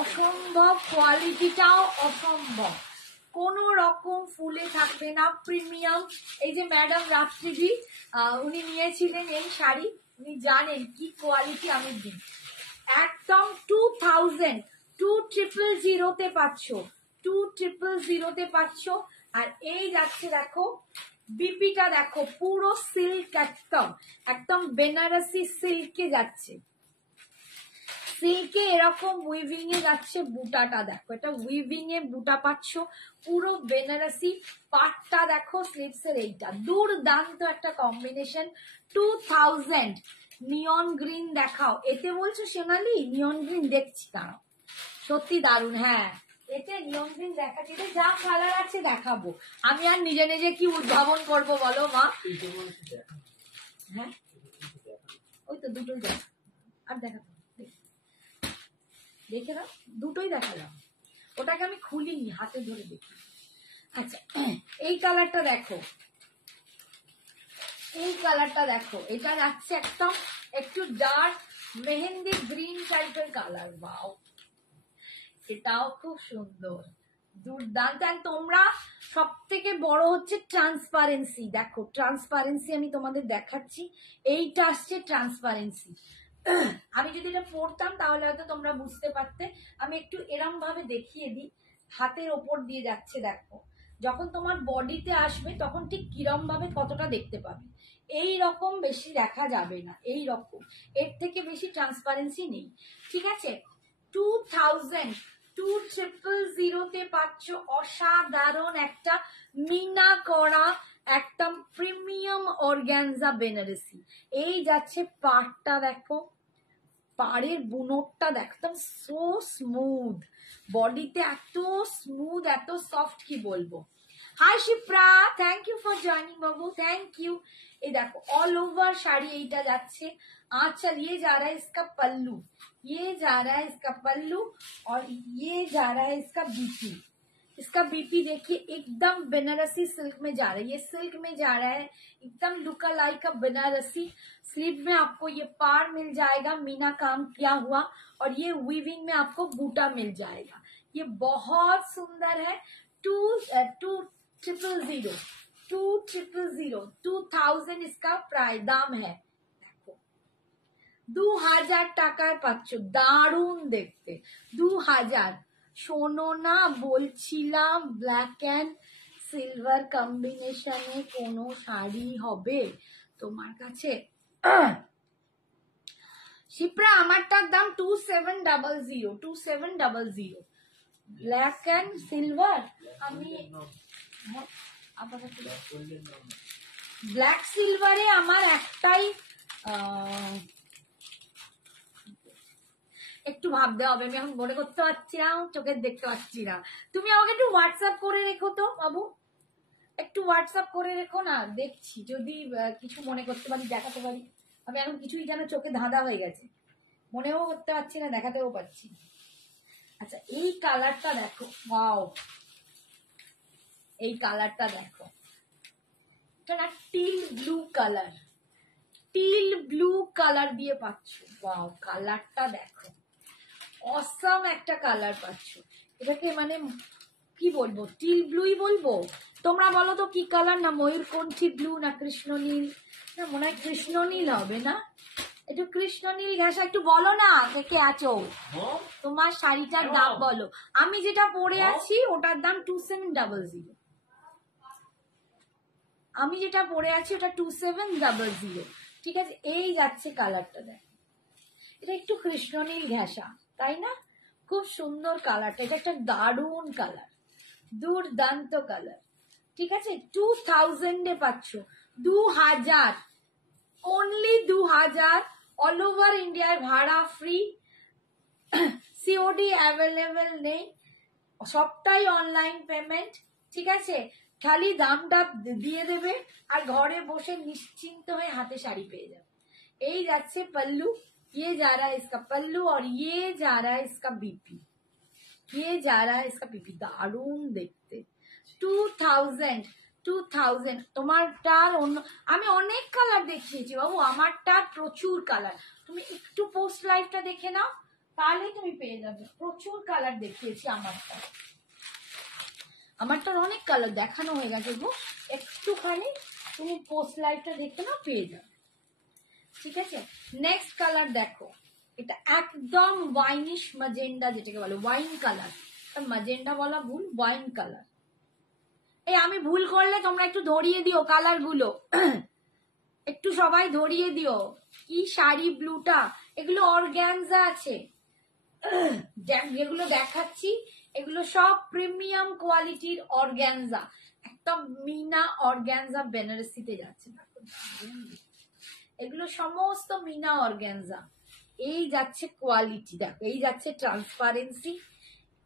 অসম্ভব, কোয়ালিটিটাও অসম্ভব, কোন রকম ফুলে থাকবে না, প্রিমিয়াম। এই যে ম্যাডাম রাত্রিজি উনি নিয়েছিলেন এই শাড়ি, উনি জানেন কি কোয়ালিটি আমি দিই, একদম 2000 পাচ্ছ, 2000 পাচ্ছ। আর এই যাচ্ছে দেখো বিপিটা দেখো, পুরো সিল্ক, একদম একদম বেনারসি সিল্কে যাচ্ছে, সিল্কে এরকম উইভিং এ যাচ্ছে, বুটাটা দেখো, এটা উইভিং এ বুটা পাচ্ছ, পুরো বেনারসি পাটটা দেখো, স্লিভস এর এইটা দুর্দান্ত একটা কম্বিনেশন। 2000 নিয়ন গ্রিন দেখাও, এতে বলছো সোনালি নিয়ন গ্রিন দেখছি, দাঁড়াও, সত্যি দারুণ। হ্যাঁ এতে নিয়ন গ্রিন দেখাচ্ছি, যা কালার আছে দেখাবো, আমি আর নিজে নিজে কি উদ্ভাবন করবো বলো মা? হ্যাঁ ওই তো দুটোই দেখা, আর দেখাবো, দেখে নাও, দুটোই দেখালাম, ওটাকে আমি খুলিনি, হাতে ধরে দেখি। আচ্ছা এই কালারটা দেখো, এই কালারটা দেখো, এটা যাচ্ছে একদম একটু ডার্ক মেহেন্দি গ্রিন টাইপের কালার, বাও এটাও খুব সুন্দর, দুর্দান্ত। আর তোমরা সব থেকে বড় হচ্ছে ট্রান্সপারেন্সি, দেখো ট্রান্সপারেন্সি আমি তোমাদের দেখাচ্ছি, এইটা আসছে ট্রান্সপারেন্সি। আমি যদি এটা পড়তাম তাহলে হয়তো তোমরা বুঝতে পারতে, আমি একটু এরম ভাবে দেখিয়ে দিই, হাতের ওপর দিয়ে যাচ্ছে দেখো, যখন তোমার বডিতে আসবে তখন ঠিক কিরম ভাবে কতটা দেখতে পাবে, এই রকম বেশি দেখা যাবে না, এই রকম, এর থেকে বেশি ট্রান্সপারেন্সি নেই, ঠিক আছে। 2000 পাচ্ছ অসাধারণ একটা মিনা করা একদম প্রিমিয়াম অর্গানজা বেনারসি। এই যাচ্ছে পাড়টা দেখো, পাড়ের বুনটটা দেখো, একদম সো স্মুথ, বডিতে এত স্মুথ, এত সফট, কি বলবো। Hi Shipra, thank you for joining বাবু, থ্যাংক ইউ। এই দেখো অল ওভার শাড়ি এইটা যাচ্ছে, आंचल ये जा रहा है इसका पल्लू, ये जा रहा है इसका पल्लू, और ये जा रहा है इसका बीपी। इसका बीपी देखिए एकदम बनारसी सिल्क में जा रहा है, ये सिल्क में जा रहा है, एकदम लुका लाई का बनारसी। स्लीव में आपको ये पार मिल जाएगा, मीना काम किया हुआ, और ये वीविंग में आपको बूटा मिल जाएगा, ये बहुत सुंदर है। 2000 इसका प्राइस दाम है, 2000 টাকায় পাচ্ছ, দারুণ দেখতে, 2000। শোনো না বলছিলাম ব্ল্যাক অ্যান্ড সিলভার কম্বিনেশনে কোনো শাড়ি হবে তোমার কাছে? শিপ্রা আমারটার দাম 2700 ব্ল্যাক অ্যান্ড সিলভার। আপাতত ব্ল্যাক সিলভারে আমার একটাই একটু ভাবতে হবে, আমি এখন মনে করতে পারছি না, চোখে দেখতে পাচ্ছি না। তুমি আমাকে একটু হোয়াটসঅ্যাপ করে রেখো তো বাবু, একটু হোয়াটসঅ্যাপ করে রেখো না, দেখছি যদি কিছু মনে করতে পারি দেখাতে পারি। আমি এখন কিছুই যেন চোখে ধাঁধা হয়ে গেছে, মনেও করতে পারছি না, দেখাতেও পারছি। আচ্ছা এই কালারটা দেখো, ওয়াও এই কালারটা দেখো, এটা না teal blue colour, teal blue colour দিয়ে পাচ্ছ। ওয়াও কালারটা দেখো, অসাম একটা কালার পাচ্ছ। এটাকে মানে কি বলবো, টিল ব্লুই বলবো। তোমরা বলো তো কি কালার, না ময়ূরকণ্ঠী ব্লু, না কৃষ্ণনীল, না মনে হয় কৃষ্ণনীল হবে না, একটু কৃষ্ণনীল ঘাসা, একটু বলো না কে আছো, তোমার শাড়িটার দাম বলো। আমি যেটা পরে আছি ওটার দাম 2700, আমি যেটা পরে আছি ওটা 2700। ঠিক আছে, এই যাচ্ছে কালারটা দেখ, এটা একটু কৃষ্ণনীল ঘেঁষা, তাই না? খুব সুন্দর কালারটা, এটা একটা দারুণ কালার, দুর্দান্ত কালার। ঠিক আছে, 2000 পাচ্ছ, 2000, অনলি 2000, অল ওভার ইন্ডিয়ার ভাড়া ফ্রি, সিওডি অ্যাভেলেবেল নেই, সবটাই অনলাইন পেমেন্ট। ঠিক আছে, খালি দামটা দিয়ে দেবে আর ঘরে বসে নিশ্চিন্ত হয়ে হাতে শাড়ি পেয়ে যাবে। এই যাচ্ছে पल्लू, ये जा रहा है इसका पल्लू और ये जा रहा है इसका बीपी, ये जा रहा है इसका बीपी, दारुण देखते। 2000 তোমারটার অন্য, আমি অনেক কালার দেখিয়েছি বাবু, আমারটার প্রচুর কালার, তুমি একটু পোস্ট লাইভটা দেখে নাও তাহলে তুমি পেয়ে যাবে, প্রচুর কালার দেখিয়েছি আমারটা, আমারটার অনেক কালার দেখানো হয়ে গেছে গো, একটুখানি তুমি পোস্ট লাইভটা দেখে নাও পেয়ে যাবে। ঠিক আছে, নেক্সট কালার দেখো, এটা একদম ওয়াইনিশ ম্যাজেন্ডা, যেটাকে বলে ওয়াইন কালার, ম্যাজেন্ডা বলা ভুল, ওয়াইন কালার। এই আমি ভুল করলে তোমরা একটু ধরিয়ে দিও কালার গুলো, একটু সবাই ধরিয়ে দিও। কি শাড়ি ব্লুটা, এগুলো অর্গানজা আছে, যেগুলো দেখাচ্ছি এগুলো সব প্রিমিয়াম কোয়ালিটির অর্গানজা, একদম মিনা অর্গানজা বেনারসিতে যাচ্ছে, এগুলো সমস্ত মিনা অর্গানজা। এই যাচ্ছে কোয়ালিটি দেখো, এই যাচ্ছে ট্রান্সপারেন্সি,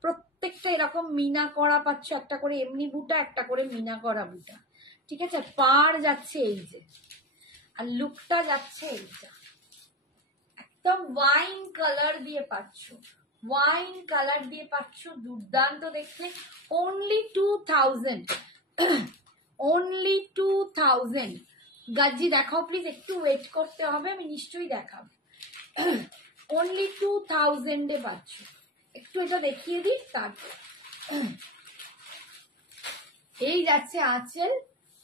প্রত্যেকটা এরকম মিনা করা পাচ্ছ, একটা করে এমনি বুটা, একটা করে মিনা করা বুটা। ঠিক আছে, পার যাচ্ছে এই যে, আর লুকটা যাচ্ছে এইটা, একদম ওয়াইন কালার দিয়ে পাচ্ছ, ওয়াইন কালার দিয়ে পাচ্ছ, দুর্দান্ত দেখতে। Only 2000, only 2000। গাজ্জি দেখাও প্লিজ, একটু ওয়েট করতে হবে, আমি নিশ্চয়ই দেখাবো। অনলি 2000 পাচ্ছ, একটু এটা দেখিয়ে দিই তারপর। এই যাচ্ছে আঁচল,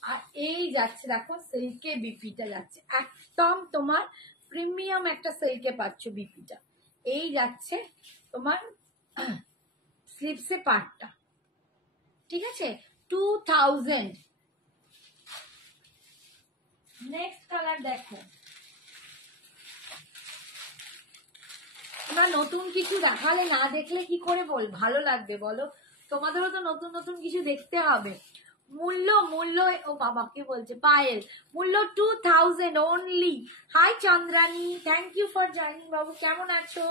আর এই যাচ্ছে দেখো সিল্কে বিপিটা যাচ্ছে, একদম তোমার প্রিমিয়াম একটা সিল্কে পাচ্ছ বিপিটা। এই যাচ্ছে তোমার স্লিপসে পার্টটা। ঠিক আছে, 2000। নেক্সট কালার দেখো, তোমরা নতুন কিছু দেখালে না দেখলে কি করে ভালো লাগবে বলো, তোমাদেরও তো নতুন নতুন কিছু দেখতে হবে। মূল্য মূল্য ও বাবা কি বলছে পায়েল, মূল্য 2000 only. Hi Chandrani, thank you for joining বাবু, কেমন আছো?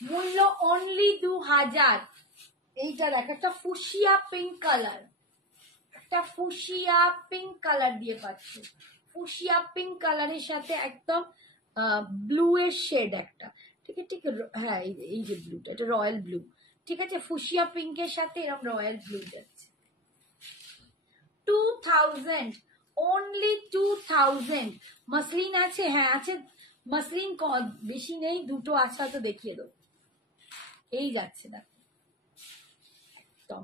মূল্য অনলি 2000। এইটা দেখ, একটা ফুশিয়া পিঙ্ক কালার, একটা ফুশিয়া পিঙ্ক কালার দিয়ে পাচ্ছ, ফুশিয়া পিঙ্ক কালারের সাথে একদম ব্লু এর শেড একটা, ঠিক আছে, ঠিক, হ্যাঁ এই যে ব্লুটা, এটা রয়্যাল ব্লু। ঠিক আছে, ফুশিয়া পিঙ্কের সাথে এরকম রয়্যাল ব্লু যাচ্ছে, 2000, অনলি 2000। মসলিন আছে, হ্যাঁ আছে মসলিন, বেশি নেই, দুটো আছে হয়তো, দেখিয়ে দেবো। এই যাচ্ছে দেখো একদম,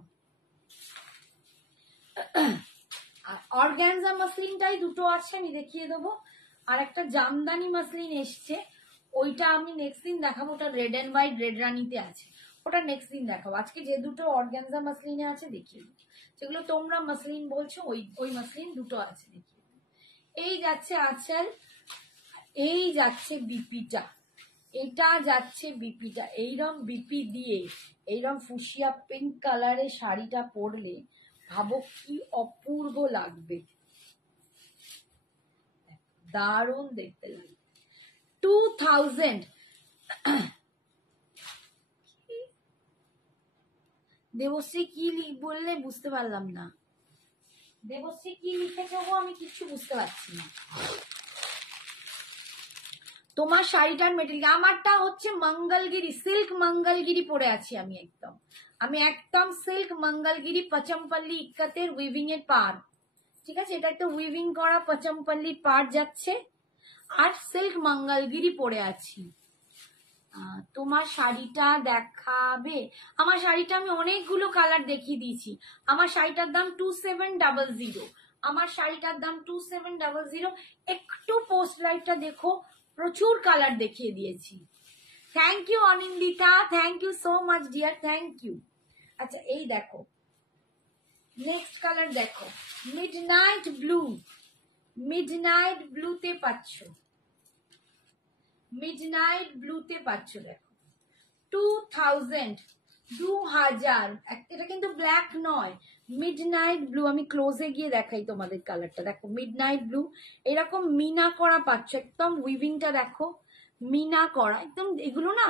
আর অর্গানজা মসলিনটাই দুটো আছে, আমি দেখিয়ে দেবো। আর একটা জামদানি মসলিন এসছে, ওইটা আমি নেক্সট দিন দেখাবো, ওটা রেড এন্ড হোয়াইট রেড রানিতে আছে, ওটা নেক্সট দিন দেখাবো। আজকে যে দুটো অর্গানজা মসলিনে আছে দেখিয়ে দেবো, যেগুলো তোমরা মসলিন বলছো ওই মসলিন দুটো আছে, দেখিয়ে দেবো। এই যাচ্ছে আঁচল, এই যাচ্ছে বিপিটা, এটা যাচ্ছে বিপিটা, এইরকম বিপি দিয়ে এইরকম ফুশিয়া পিঙ্ক কালারের শাড়িটা পরলে ভাবো কি অপূর্ব লাগবে, দারুণ দেখতে লাগবে। 2000 দেবশ্রী কি বললে বুঝতে পারলাম না, দেবশ্রী কি লিখেছো গো, আমি কিছু বুঝতে পারছি না। তোমার শাড়িটার মেটেরিয়াল, আমারটা হচ্ছে মঙ্গলগিরি, সিল্ক মঙ্গলগিরি পরে আছি আমি একদম সিল্ক মঙ্গলগিরি পচমপল্লি ইক্কাতের উইভিং এর পার, ঠিক আছে, এটা একটা উইভিং করা পচমপল্লি পার যাচ্ছে, আর সিল্ক মঙ্গলগিরি পরে আছি। তোমার শাড়িটা দেখাবে? আমার শাড়িটা আমি অনেকগুলো কালার দেখিয়ে দিয়েছি। আমার শাড়িটার দাম 2700, আমার শাড়িটার দাম 2700। একটু পোস্ট লাইভটা দেখো, প্রচুর কালার দেখিয়ে দিয়েছি। Thank you Anindita, thank you so much dear, thank you. আচ্ছা এই দেখো, নেক্সট কালার দেখো, মিডনাইট ব্লু, মিডনাইট ব্লুতে পাচ্ছ, মিডনাইট ব্লুতে পাচ্ছ, দেখো 2000, এটা কিন্তু ব্ল্যাক নয়, মিডনাইট ব্লু। আমি ক্লোজে গিয়ে দেখাই তোমাদের কালারটা, দেখো মিডনাইট ব্লু, এরকম মিনা করা পাচ্ছ, একদম উইভিংটা দেখো মিনা করা, একদম এগুলো না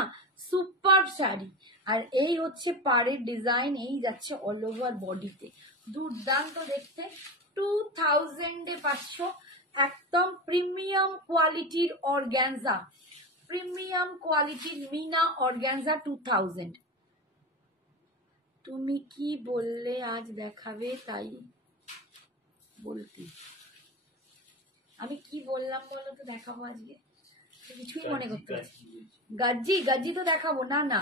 সুপার শাড়ি। আর এই হচ্ছে পাড়ের ডিজাইন, এই যাচ্ছে অল ওভার বডিতে, দুর্দান্ত দেখতে। 2000 এ পাচ্ছ একদম প্রিমিয়াম কোয়ালিটির অর্গ্যানজা, প্রিমিয়াম কোয়ালিটির মিনা অর্গ্যানজা 2000। তুমি কি বললে আজ দেখাবে, তাই বলতে আমি কি বললাম বলো তো, দেখাবো আজকে, কিছুই মনে করতে পারছি। গাজ্জি, গাজ্জি তো দেখাবো না, না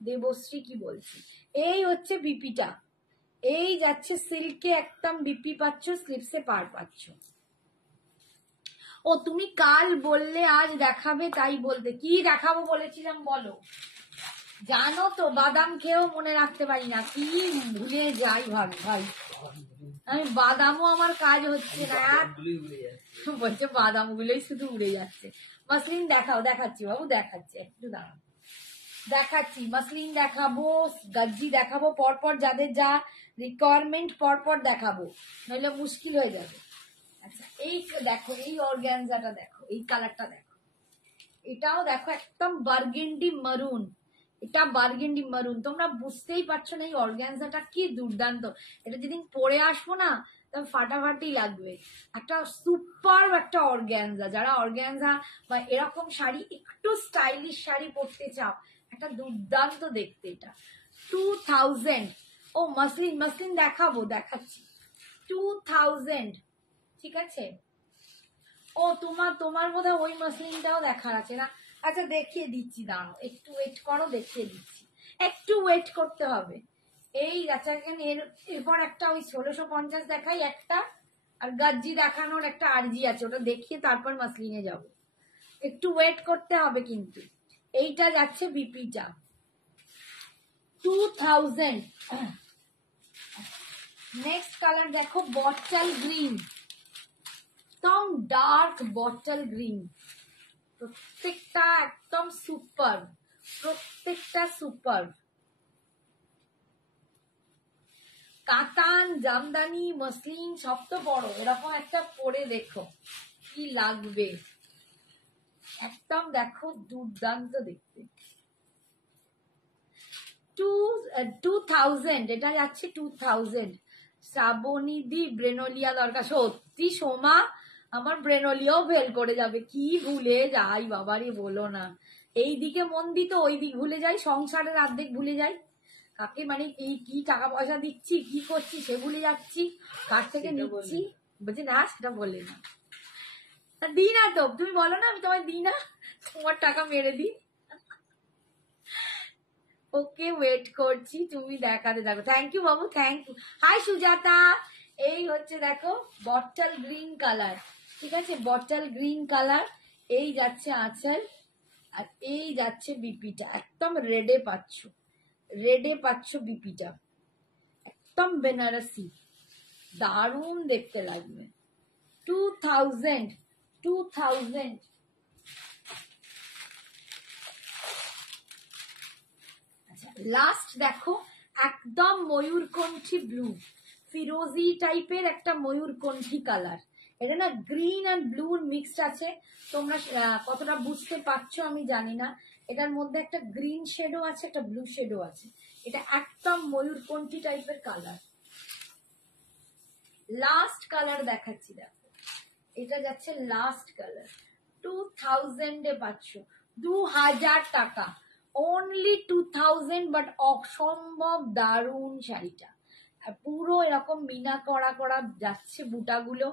দেবশ্রী কি বলছি, এই হচ্ছে বিপিটা, এই যাচ্ছে সিল্কে একদম বিপি পাচ্ছ, স্লিপসে পার পাচ্ছ। ও তুমি কাল বললে আজ দেখাবে, তাই বলতে কি দেখাবো বলেছিলাম বলো? জানো তো বাদাম খেয়েও মনে রাখতে পারি না, কি ভুলে যাই ভাই ভাই, আমি বাদামও আমার কাজ হচ্ছে না, বলছে বাদাম গুলোই শুধু উড়ে যাচ্ছে। মসলিন দেখাও, দেখাচ্ছি বাবু, দেখাচ্ছি, একটু দাঁড়াও, দেখাচ্ছি, মসলিন দেখাবো, গজ্জি দেখাবো, পরপর যাদের যা রিকোয়ারমেন্ট পরপর দেখাবো, নইলে মুশকিল হয়ে যাবে। আচ্ছা এই দেখো, এই অর্গ্যানজাটা দেখো, এই কালারটা দেখো, এটাও দেখো একদম বার্গেন্ডি মারুন, এটা বার্গেন্ডি মারুন, তোমরা বুঝতেই পারছো না এই অর্গ্যানজাটা কি দুর্দান্ত। এটা যেদিন পরে আসবো না তবে ফাটাফাটি লাগবে, একটা সুপার একটা অর্গ্যানজা, যারা অর্গ্যানজা বা এরকম শাড়ি একটু স্টাইলিশ শাড়ি পরতে চাও, একটা দুর্দান্ত দেখতে এটা। 2000, ও মসলিন, মসলিন দেখাবো, দেখাচ্ছি 2000, ঠিক আছে। ও তোমার বোধহয় ওই মসলিনটাও দেখার আছে না, আচ্ছা দেখিয়ে দিচ্ছি, দাঁড়াও একটু ওয়েট করো, দেখিয়ে দিচ্ছি, একটু ওয়েট করতে হবে। এই আচ্ছা এরপর একটা ওই 1650 দেখাই একটা, আর গাজ্জি দেখানোর একটা আরজি আছে, ওটা দেখিয়ে তারপর মসলিনে যাব, একটু ওয়েট করতে হবে কিন্তু। এইটা যাচ্ছে বিপিটা 2000। নেক্সট কালার দেখো, বটল গ্রিন, একদম ডার্ক বটল গ্রিন, প্রত্যেকটা একদম সুপার, প্রত্যেকটা সুপার। কাতান, জামদানি, মসলিন সব তো বড়, এরকম একটা পরে দেখো কি লাগবে, একদম দেখো দুর্দান্ত দেখতে। 2000, এটা যাচ্ছে 2000। শ্রাবণীদি ব্রেনোলিয়া দরকার, সত্যি সোমা আমার ব্রেনোলিয়াও ফেল করে যাবে, কি ভুলে যাই বাবারে বলো না, এই দিকে মন দিত ওই দিক ভুলে যাই, সংসারের অর্ধেক ভুলে যাই, কাকে মানে কি টাকা পয়সা দিচ্ছি, কি করছি সে ভুলে যাচ্ছি, কার থেকে নিচ্ছি, বলছি না সেটা বলে না, দিই না তো, তুমি বলো না আমি তোমায় দিই না, তোমার টাকা মেরে দিই। ওকে ওয়েট করছি, তুমি দেখাতে থাকো। Thank you Babu, thank you. High Sujata, এই হচ্ছে দেখো বটল গ্রিন কালার, ঠিক আছে, বটল গ্রিন কালার, এই যাচ্ছে আঁচল, আর এই যাচ্ছে বিপিটা, একদম রেডে পাচ্ছ, রেডে পাচ্ছ বিপিটা, একদম বেনারসি, দারুণ দেখতে লাগবে। 2000। লাস্ট দেখো একদম ময়ূরকণ্ঠী ব্লু, ফিরোজি টাইপের একটা ময়ূরকণ্ঠী কালার। এটা না গ্রিন আর ব্লুর মিক্সড আছে, তোমরা কতটা বুঝতে পারছো আমি জানি না। এটার মধ্যে একটা গ্রিন শেডও আছে, একটা ব্লু শেডও আছে। এটা একদম ময়ূরকণ্ঠী টাইপের কালার। লাস্ট কালার দেখাচ্ছি, দেখো এটা যাচ্ছে লাস্ট কালার। 2000 এ পাচ্ছ, 2000 টাকা, অনলি 2000। বাট অসম্ভব দারুণ শাড়িটা, পুরো এরকম মিনা করা করা যাচ্ছে, বুটাগুলো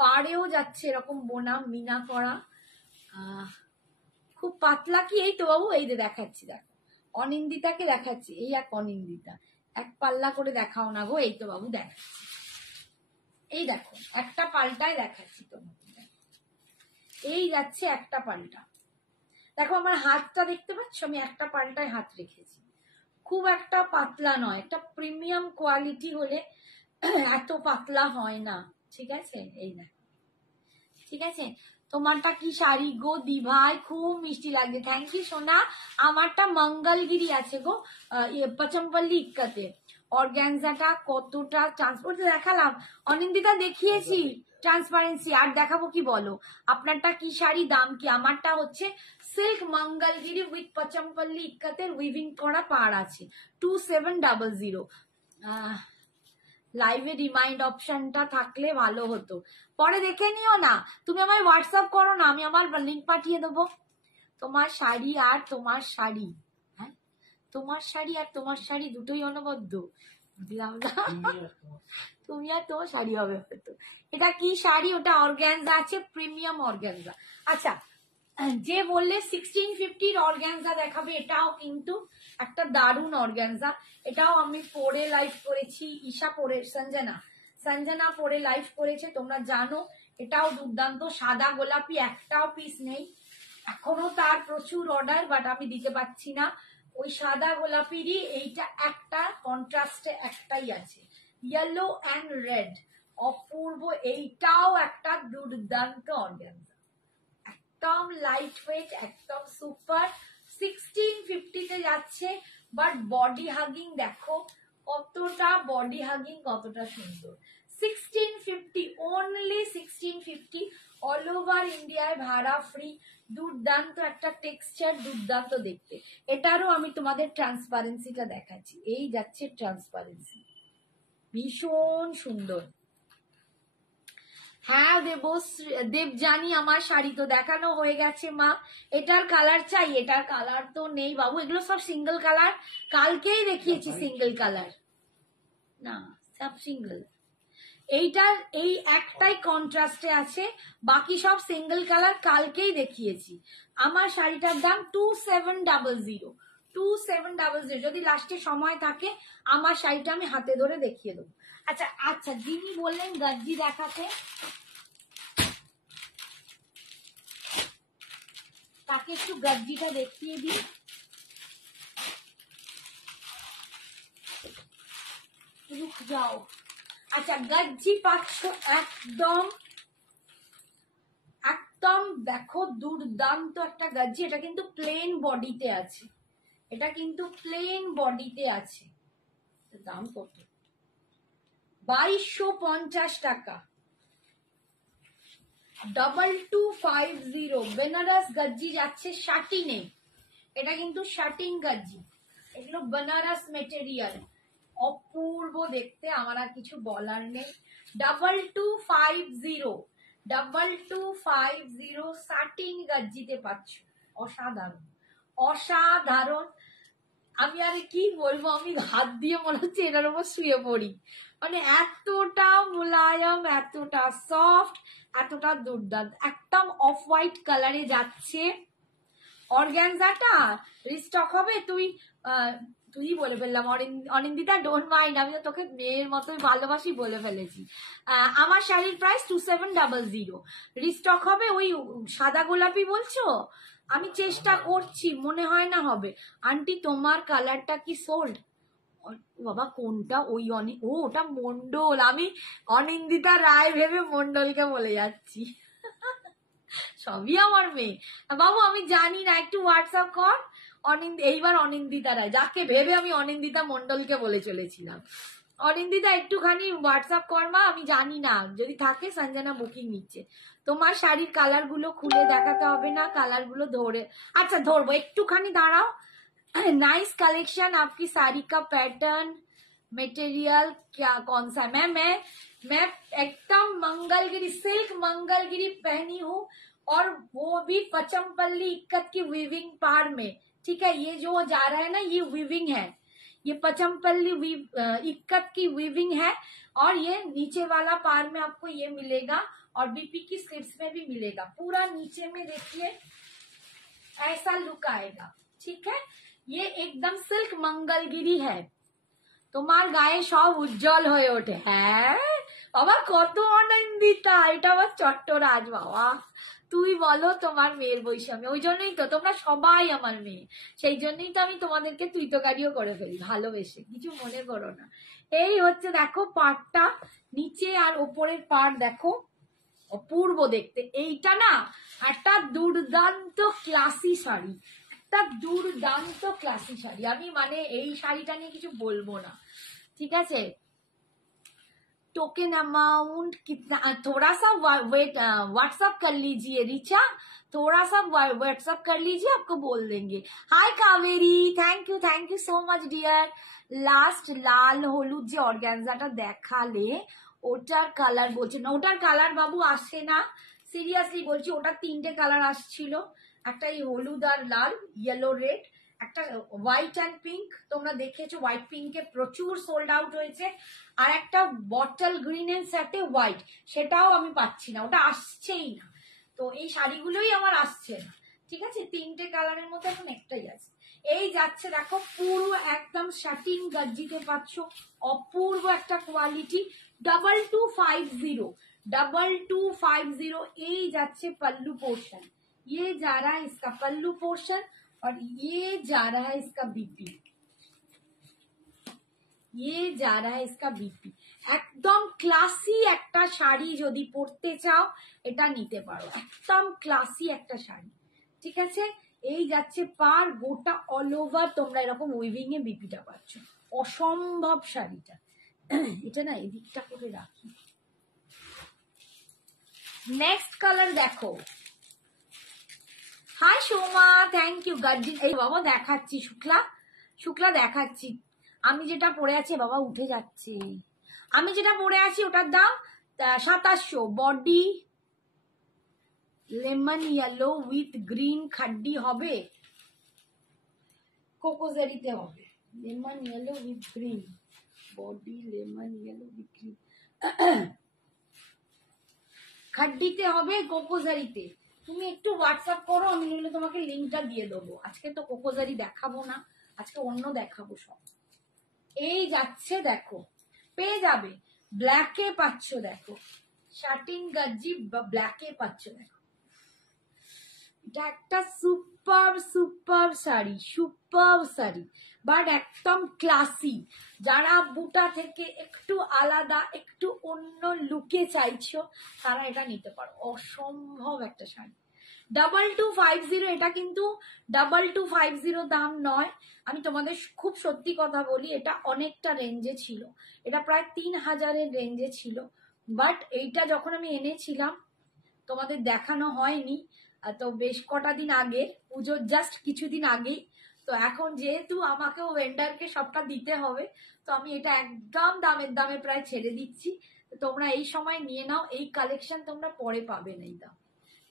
পাড়েও যাচ্ছে এরকম বোনা মিনা করা। খুব পাতলা কি, এই তো বাবু, এই যে দেখাচ্ছি, দেখো অনিন্দিতাকে দেখাচ্ছি, এই এক অনিন্দিতা, এক পাল্লা করে দেখাও না গো, এই তো বাবু দেখাচ্ছি, এই দেখো একটা পাল্টায় দেখাচ্ছি তোমাকে, এই যাচ্ছে একটা পাল্টা। দেখো আমার হাতটা দেখতে পাচ্ছ, আমি একটা পাল্টায় হাত রেখেছি, খুব একটা পাতলা নয়, একটা প্রিমিয়াম কোয়ালিটি হলে এত পাতলা হয় না, ঠিক আছে? এই দেখো, ঠিক আছে? তোমারটা কি শাড়ি গো দি ভাই, খুব মিষ্টি লাগছে, থ্যাংক ইউ সোনা। আমারটা মঙ্গলগিরি আছে গো, পচমপল্লি ইক্কাতে। অর্গ্যানজাটা কতটা ট্রান্সপোর্ট দেখালাম, অনিন্দিতা দেখিয়েছি ট্রান্সপারেন্সি, আর দেখাবো কি বলো? আপনারটা কি শাড়ি, দাম কি? আমারটা হচ্ছে সিল্ক মঙ্গলগিরি উইথ পচমপল্লি ইক্কাতের উইভিং করা পাড় আছে, 2700। লাইভে রিমাইন্ড অপশনটা থাকলে ভালো হতো, পরে দেখে নিও না, তুমি আমায় হোয়াটসঅ্যাপ করো না, আমি আমার লিঙ্ক পাঠিয়ে দেবো। তোমার শাড়ি আর তোমার শাড়ি, হ্যাঁ তোমার শাড়ি আর তোমার শাড়ি দুটোই অনবদ্য, বুঝলাম না। তুমি আর তোমার শাড়ি হবে হয়তো। এটা কি শাড়ি? ওটা অর্গ্যানজা আছে, প্রিমিয়াম অর্গ্যানজা। আচ্ছা, যে বললে 1650 অর্গ্যানজা দেখাবে, এটাও কিন্তু একটা দারুণ অর্গ্যানজা, এটাও আমি পরে লাইভ করেছি, ঈশা পরে, সঞ্জনা পরে লাইভ করেছে, তোমরা জানো। এটাও দুর্দান্ত, সাদা গোলাপি একটাও পিস নেই এখনো, তার প্রচুর অর্ডার, বাট আমি দিতে পারছি না। ওই সাদা গোলাপিরই এইটা একটা কন্ট্রাস্টে একটাই আছে, ইয়েলো অ্যান্ড রেড, অপূর্ব। এইটাও একটা দুর্দান্ত অর্গ্যানজা, একদম লাইট ওয়েট, একদম সুপার। 1650 তে যাচ্ছে, বাট বডি হাগিং দেখো কতটা, বডি হাগিং কতটা সুন্দর। 1650, অনলি 1650, অল ওভার ইন্ডিয়ায় ভাড়া ফ্রি। দুর্দান্ত একটা টেক্সচার, দুর্দান্ত দেখতে। এটারও আমি তোমাদের ট্রান্সপারেন্সিটা দেখাচ্ছি, এই যাচ্ছে ট্রান্সপারেন্সি, ভীষণ সুন্দর। হ্যাঁ দেবজানি, আমার শাড়ি তো দেখানো হয়ে গেছে মা। এটার কালার চাই? এটার কালার তো নেই বাবু, এগুলো সব সিঙ্গেল কালার, কালকেই দেখিয়েছি সিঙ্গেল কালার, না সব সিঙ্গেল। এইটার এই একটাই কন্ট্রাস্টে আছে, বাকি সব সিঙ্গেল কালার, কালকেই দেখিয়েছি। আমার শাড়িটার দাম 2700, 2700। যদি লাস্টে সময় থাকে আমার শাড়িটা আমি হাতে ধরে দেখিয়ে দেবো। আচ্ছা আচ্ছা, যিনি বললেন গজ্জি দেখাতে, তাকে একটু গজ্জিটা দেখিয়ে দিই। রুক যাও। আচ্ছা, গজ্জি পাচ্ছ একদম একদম, দেখো দুর্দান্ত একটা গজ্জি। এটা কিন্তু প্লেন বডিতে আছে, এটা কিন্তু প্লেন বডিতে আছে। দাম কত? 2250 টাকা, 2250। বেনারস গজ্জি যাচ্ছে শাটিনে, এটা কিন্তু শাটিন গজ্জি, এগুলো বেনারস মেটেরিয়াল, অপূর্ব দেখতে, আমার আর কিছু বলার নেই। 2250, 2250 শাটিন গজ্জিতে পাচ্ছ, অসাধারণ অসাধারণ। আমি আর কি বলবো, আমি হাত দিয়ে মনে হচ্ছে এটার উপর শুয়ে পড়ি, মানে এতটা মোলায়ম, এতটা সফট, এতটা দুর্দান্ত, একদম অফ হোয়াইট কালারে যাচ্ছে। অর্গ্যানজাটা রিস্টক হবে, তুই বলে ফেললাম, অনিন্দিতা ডোন্ট মাইন্ড, আমি তো তোকে মেয়ের মতোই ভালোবাসি বলে ফেলেছি। আমার শাড়ির প্রাইস 2700, রিস্টক হবে। ওই সাদা গোলাপি বলছো, আমি চেষ্টা করছি, মনে হয় না হবে। আন্টি তোমার কালারটা কি সোল্ড? বাবা কোনটা? ওই ওটা মন্ডল, আমি অনিন্দিতা রায় ভেবে মন্ডলকে বলে যাচ্ছি, সবই আমার মেয়ে বাবু, আমি জানি না, একটু হোয়াটসঅ্যাপ কর। এইবার অনিন্দিতা রায়, যাকে ভেবে আমি অনিন্দিতা মন্ডলকে বলে চলেছিলাম, অনিন্দিতা একটুখানি হোয়াটসঅ্যাপ করমা, আমি জানি না, যদি থাকে সঞ্জনা বুকিং নিচ্ছে। তোমার শাড়ির কালার গুলো খুলে দেখাতে হবে না, কালার গুলো ধরে, আচ্ছা ধরবো, একটুখানি দাঁড়াও। नाइस कलेक्शन, आपकी साड़ी का पैटर्न मटेरियल क्या कौन सा? मैं एकदम मंगलगिरी सिल्क मंगलगिरी पहनी हूँ, और वो भी पचमपल्ली इक्कत की वीविंग पार में। ठीक है, ये जो जा रहा है ना, ये वीविंग है, ये पचमपल्ली इक्कत की वीविंग है, और ये नीचे वाला पार में आपको ये मिलेगा, और बीपी की स्लिप्स में भी मिलेगा। पूरा नीचे में देखिए ऐसा लुक आएगा। ठीक है, ये एकदम सिल्क मंगलगिरी है। তোমার গায়ে সব উজ্জ্বল হয়ে ওঠে। হ্যাঁ বাবা, কত অনন্দিতা, এটা আবার চট্টরাজ। বাবা তুই বলো তোমার মেয়ের বৈষম্য, ওই জন্যই তো তোমরা সবাই আমার মেয়ে, সেই জন্যই তো আমি তোমাদেরকে তুইতকারিও করে ফেলি ভালোবেসে, কিছু মনে করো না। এই হচ্ছে দেখো পাড়টা, নিচে আর ওপরের পাড় দেখো অপূর্ব দেখতে। এইটা না একটা দুর্দান্ত ক্লাসি শাড়ি, একটা দুর্দান্ত ক্লাসি শাড়ি। আমি মানে এই শাড়িটা নিয়ে কিছু বলবো না, ঠিক আছে। टोकन अमाउंट कितना, थोड़ा सा वेट व्हाट्सअप कर लीजिए रिचा, थोड़ा सा व्हाट्सअप कर लीजिए, आपको बोल देंगे। Hi Kaveri, thank you so much dear. Last লাল হলুদ যে অর্গানজাটা দেখালে ওটার কালার বলছে না, ওটার কালার বাবু আসে না, সিরিয়াসলি বলছি, ওটার 3টে কালার আসছিল, একটা এই হলুদ আর লাল, ইয়েলো রেড, একটা হোয়াইট অ্যান্ড পিঙ্ক, তোমরা দেখেছো হোয়াইট পিঙ্কে প্রচুর সোল্ড আউট হয়েছে, আর একটা বটল গ্রিন এর সাথে হোয়াইট, সেটাও আমি পাচ্ছি না, ওটা আসছেই না। তো এই শাড়িগুলোই আমার আসছে না, ঠিক আছে। 3টে কালারের মধ্যে এখন একটাই আছে। এই যাচ্ছে দেখো পুরো একদম শাটিন গজ্জিতে পাচ্ছ, অপূর্ব একটা কোয়ালিটি, 2250 এই যাচ্ছে पल्लू पोर्शन, ये जा रहा है इसका पल्लू पोर्शन, और ये जा रहा है इसका बीपी, ये जा रहा है इसका बीपी। একদম ক্লাসি একটা শাড়ি যদি পরতে চাও এটা নিতে পারো, একদম ক্লাসি একটা শাড়ি, ঠিক আছে। এই যাচ্ছে পার, গোটা অল ওভার তোমরা এরকম উইভিং এ বিপিটা পাচ্ছ, অসম্ভব শাড়িটা। এটা না এদিকটা করে রাখি। নেক্সট কালার দেখো, হাই সোমা, থ্যাংক ইউ গার্জিন। এই বাবা দেখাচ্ছি, শুক্লা দেখাচ্ছি, আমি যেটা পরে আছি বাবা উঠে যাচ্ছে, আমি যেটা পরে আছি ওটার দাম 2700, body lemon yellow with green খাড্ডি হবে, কোকোজারিতে হবে, lemon yellow with green, body lemon yellow with green, খাড্ডিতে হবে, কোকোজারিতে। তুমি একটু হোয়াটসঅ্যাপ করো, আমি নইলে তোমাকে লিঙ্কটা দিয়ে দেবো। আজকে তো কোকোজারি দেখাবো না, আজকে অন্য দেখাবো সব। এই যাচ্ছে দেখো, পেয়ে যাবে, ব্ল্যাকে পাচ্ছ দেখো, শাটিন গজ্জি ব্ল্যাকে পাচ্ছ দেখো, এটা একটা সুপার শাড়ি, বাট একদম ক্লাসি। যারা বুটা থেকে একটু আলাদা, একটু অন্য লুকে চাইছো তারা এটা নিতে পারো, অসম্ভব একটা শাড়ি। 2250, এটা কিন্তু 2250 দাম নয়, আমি তোমাদের খুব সত্যি কথা বলি, এটা অনেকটা রেঞ্জে ছিল, এটা প্রায় 3000-এর রেঞ্জে ছিল, বাট এইটা যখন আমি এনেছিলাম তোমাদের দেখানো হয়নি, তো বেশ কটা দিন আগে, পুজোর জাস্ট কিছুদিন আগেই, তো এখন যেহেতু আমাকেও ভেন্ডারকে সবটা দিতে হবে, তো আমি এটা একদম দামে প্রায় ছেড়ে দিচ্ছি, তোমরা এই সময় নিয়ে নাও, এই কালেকশন তোমরা পরে পাবে না এই দাম,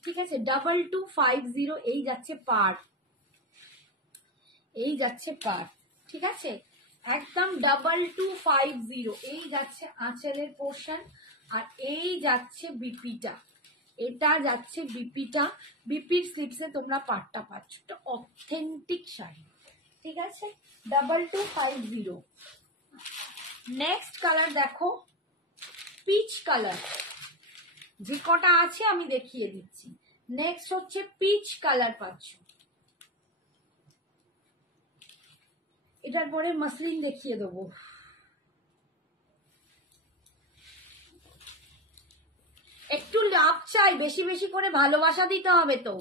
ঠিক আছে। 2250 এই যাচ্ছে পার, ঠিক আছে, একদম 2250 এই যাচ্ছে আঁচলের পোর্শন, আর এই যাচ্ছে বিপিটা, এটা যাচ্ছে বিপিটা, বিপির স্লিপসে তোমরা পাটটা পাচ্ছ, এটা অথেন্টিক শাড়ি, ঠিক আছে। 2250। নেক্সট কালার দেখো, পিচ কালার, যে কটা আছে আমি দেখিয়ে দিচ্ছি। নেক্সট হচ্ছে পিচ কালার পাচ্ছ, এটার পরে মসলিন দেখিয়ে দেবো। একটু লাভ চাই, বেশি করে ভালোবাসা দিতে হবে তো,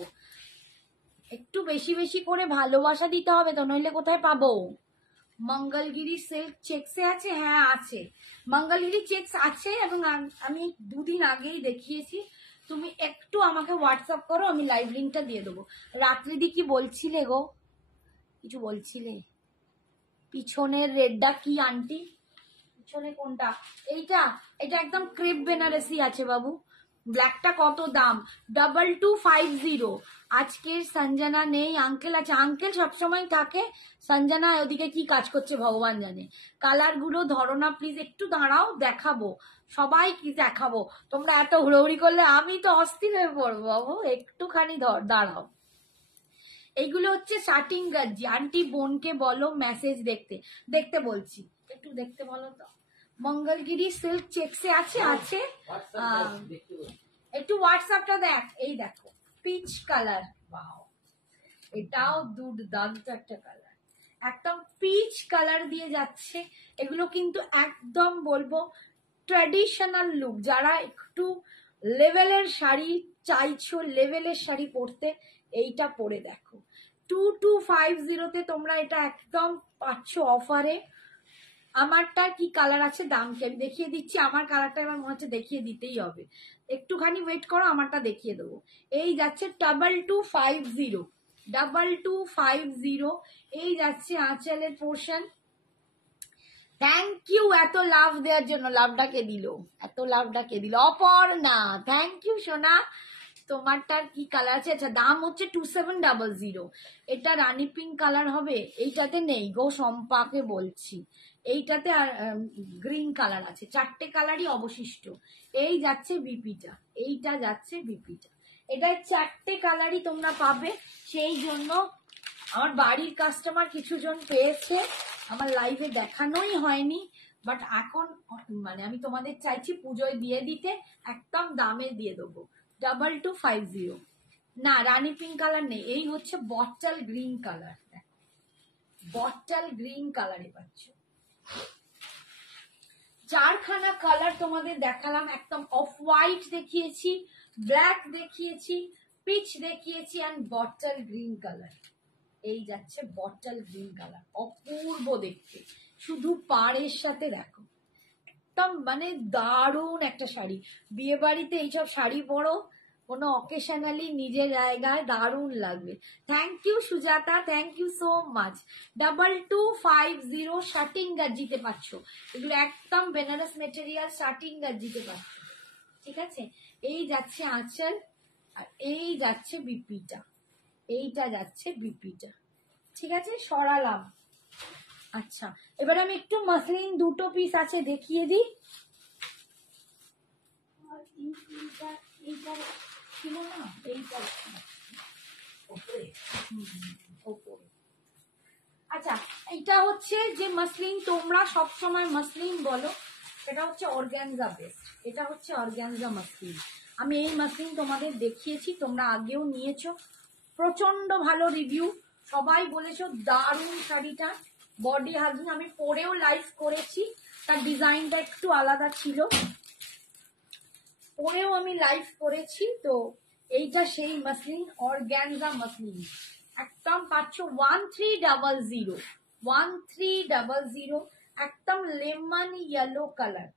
একটু বেশি করে ভালোবাসা দিতে হবে তো, নইলে কোথায় পাবো মঙ্গলগিরি সিল্ক চেক্সে আছে, হ্যাঁ আছে, মঙ্গলগিরি চেক্স আছে এবং আমি 2 দিন আগেই দেখিয়েছি। তুমি একটু আমাকে হোয়াটসঅ্যাপ করো, আমি লাইভ লিঙ্কটা দিয়ে দেবো। রাত্রিদি কি বলছিলে গো, কিছু বলছিলে? পিছনের রেডটা কি আন্টি? পিছনে কোনটা? এইটা, এটা একদম ক্রেপ বেনারসি আছে বাবু। ব্ল্যাকটা কত দাম? 2250। আজকে সঞ্জনা নেই, আঙ্কেল আছে। আঙ্কেল সবসময় থাকে, সঞ্জনা ওদিকে কি কাজ করছে ভগবান জানে। কালার গুলো ধরো না প্লিজ, একটু দাঁড়াও, দেখাবো সবাই কি দেখাবো। তোমরা এত হুড়োহুড়ি করলে আমি তো অস্থির হয়ে পড়বো বাবু, একটুখানি দাঁড়াও। এইগুলো হচ্ছে শার্টিং গজ্জি। আন্টি বোনকে বলো মেসেজ দেখতে, দেখতে বলছি, একটু দেখতে বলো তো। মঙ্গলগিরি সিল্ক চেক্সে আছে, আছে। একটু হোয়াটসঅ্যাপটা দেখ। এই দেখো পিচ কালার, ওয়াও, এটাও দুর্দান্ত একটা কালার, একদম পিচ কালার দিয়ে যাচ্ছে। এগুলো কিন্তু একদম বলবো ট্র্যাডিশনাল লুক। যারা একটু লেভেলের শাড়ি চাইছো, লেভেলের শাড়ি পরতে, এইটা পরে দেখো। 2250-তে তোমরা এটা একদম পাচ্ছ অফারে। আমারটা কি কালার আছে দামকে আমি দেখিয়ে দিচ্ছি। আমার কালারটা এবার মনে হচ্ছে দেখিয়ে দিতেই হবে, একটুখানি ওয়েট করো, আমারটা দেখিয়ে দেবো। এই যাচ্ছে 2250, 2250। এই যাচ্ছে আঁচলের পোর্শন। থ্যাংক ইউ এত লাভ দেওয়ার জন্য। লাভটাকে দিল, এত লাভটাকে দিল অপর্ণা, থ্যাংক ইউ সোনা। তোমারটার কি কালার আছে? আচ্ছা, দাম হচ্ছে 2700। এটা রানী পিঙ্ক কালার হবে, এইটাতে নেই গো, সম্পাকে বলছি। এইটাতে আর গ্রিন কালার আছে, 4টে কালারই অবশিষ্ট। এই যাচ্ছে বিপিটা, এইটা যাচ্ছে বিপিটা। এটা 4টে কালারই তোমরা পাবে। সেই জন্য আমার বাড়ির কাস্টমার কিছু জন পেয়েছে, আমার লাইভে দেখানোই হয়নি, বাট এখন মানে আমি তোমাদের চাইছি পুজোয় দিয়ে দিতে, একদম দামে দিয়ে দেবো। 2250। না রানী পিঙ্ক কালার নেই, এই হচ্ছে bottle green colour, bottle green কালারে পাচ্ছ। 4খানা কালার তোমাদের দেখালাম, একদম অফ হোয়াইট দেখিয়েছি, ব্ল্যাক দেখিয়েছি, পিচ দেখিয়েছি, অ্যান্ড বটল গ্রিন কালার। এই যাচ্ছে বটল গ্রিন কালার, অপূর্ব দেখতে। শুধু পাড়ের সাথে দেখো, একদম মানে দারুণ একটা শাড়ি। বিয়ে বাড়িতে এইসব শাড়ি পরো, কোনো অকেশনালি নিজের জায়গায় দারুণ লাগবে। Thank you Sujata, thank you so much. 2250 shirting গজ্জিতে পাচ্ছ। এগুলো একদম বেনারস মেটেরিয়াল শার্টিং গজ্জিতে পাচ্ছ, ঠিক আছে। এই যাচ্ছে আঁচল, আর এই যাচ্ছে বিপিটা, এইটা যাচ্ছে বিপিটা, ঠিক আছে। সরালাম। আচ্ছা, এবার আমি একটু মাসলিন 2টো পিস আছে দেখিয়ে দিই। এইটা ছিল না, এইটা ওপরে। আচ্ছা, এটা হচ্ছে যে মাসলিন, তোমরা সবসময় মাসলিন বলো, এটা হচ্ছে অর্গানজা বেস্ট। এটা হচ্ছে অর্গানজা মাসলিন। আমি এই মাসলিন তোমাদের দেখিয়েছি, তোমরা আগেও নিয়েছো, প্রচন্ড ভালো রিভিউ, সবাই বলেছো দারুণ শাড়িটা, বডি হাগিং। আমি পরেও লাইভ করেছি, তার ডিজাইনটা একটু আলাদা ছিল, পরেও আমি লাইভ করেছি। তো এইটা সেই মাসলিন, অর্গানজা মাসলিন, একদম পাচ্ছ 1300, 1300, একদম lemon yellow colour,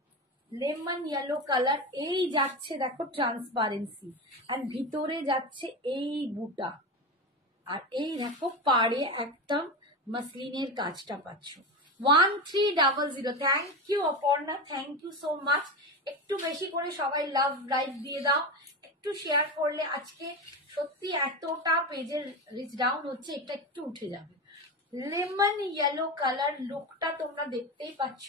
lemon yellow colour. এই যাচ্ছে দেখো ট্রান্সপারেন্সি, আর ভিতরে যাচ্ছে এই বুটা, আর এই দেখো পাড়ে একদম মাসলিনের কাজটা পাচ্ছ। 1300। Thank you Aparna, thank you so much. একটু বেশি করে সবাই লাভ লাইক দিয়ে দাও, একটু শেয়ার করলে আজকে সত্যি এতটা পেজের রিচ ডাউন হচ্ছে, এটা একটু উঠে যাবে। লেমন ইয়েলো কালার লুকটা তোমরা দেখতেই পাচ্ছ,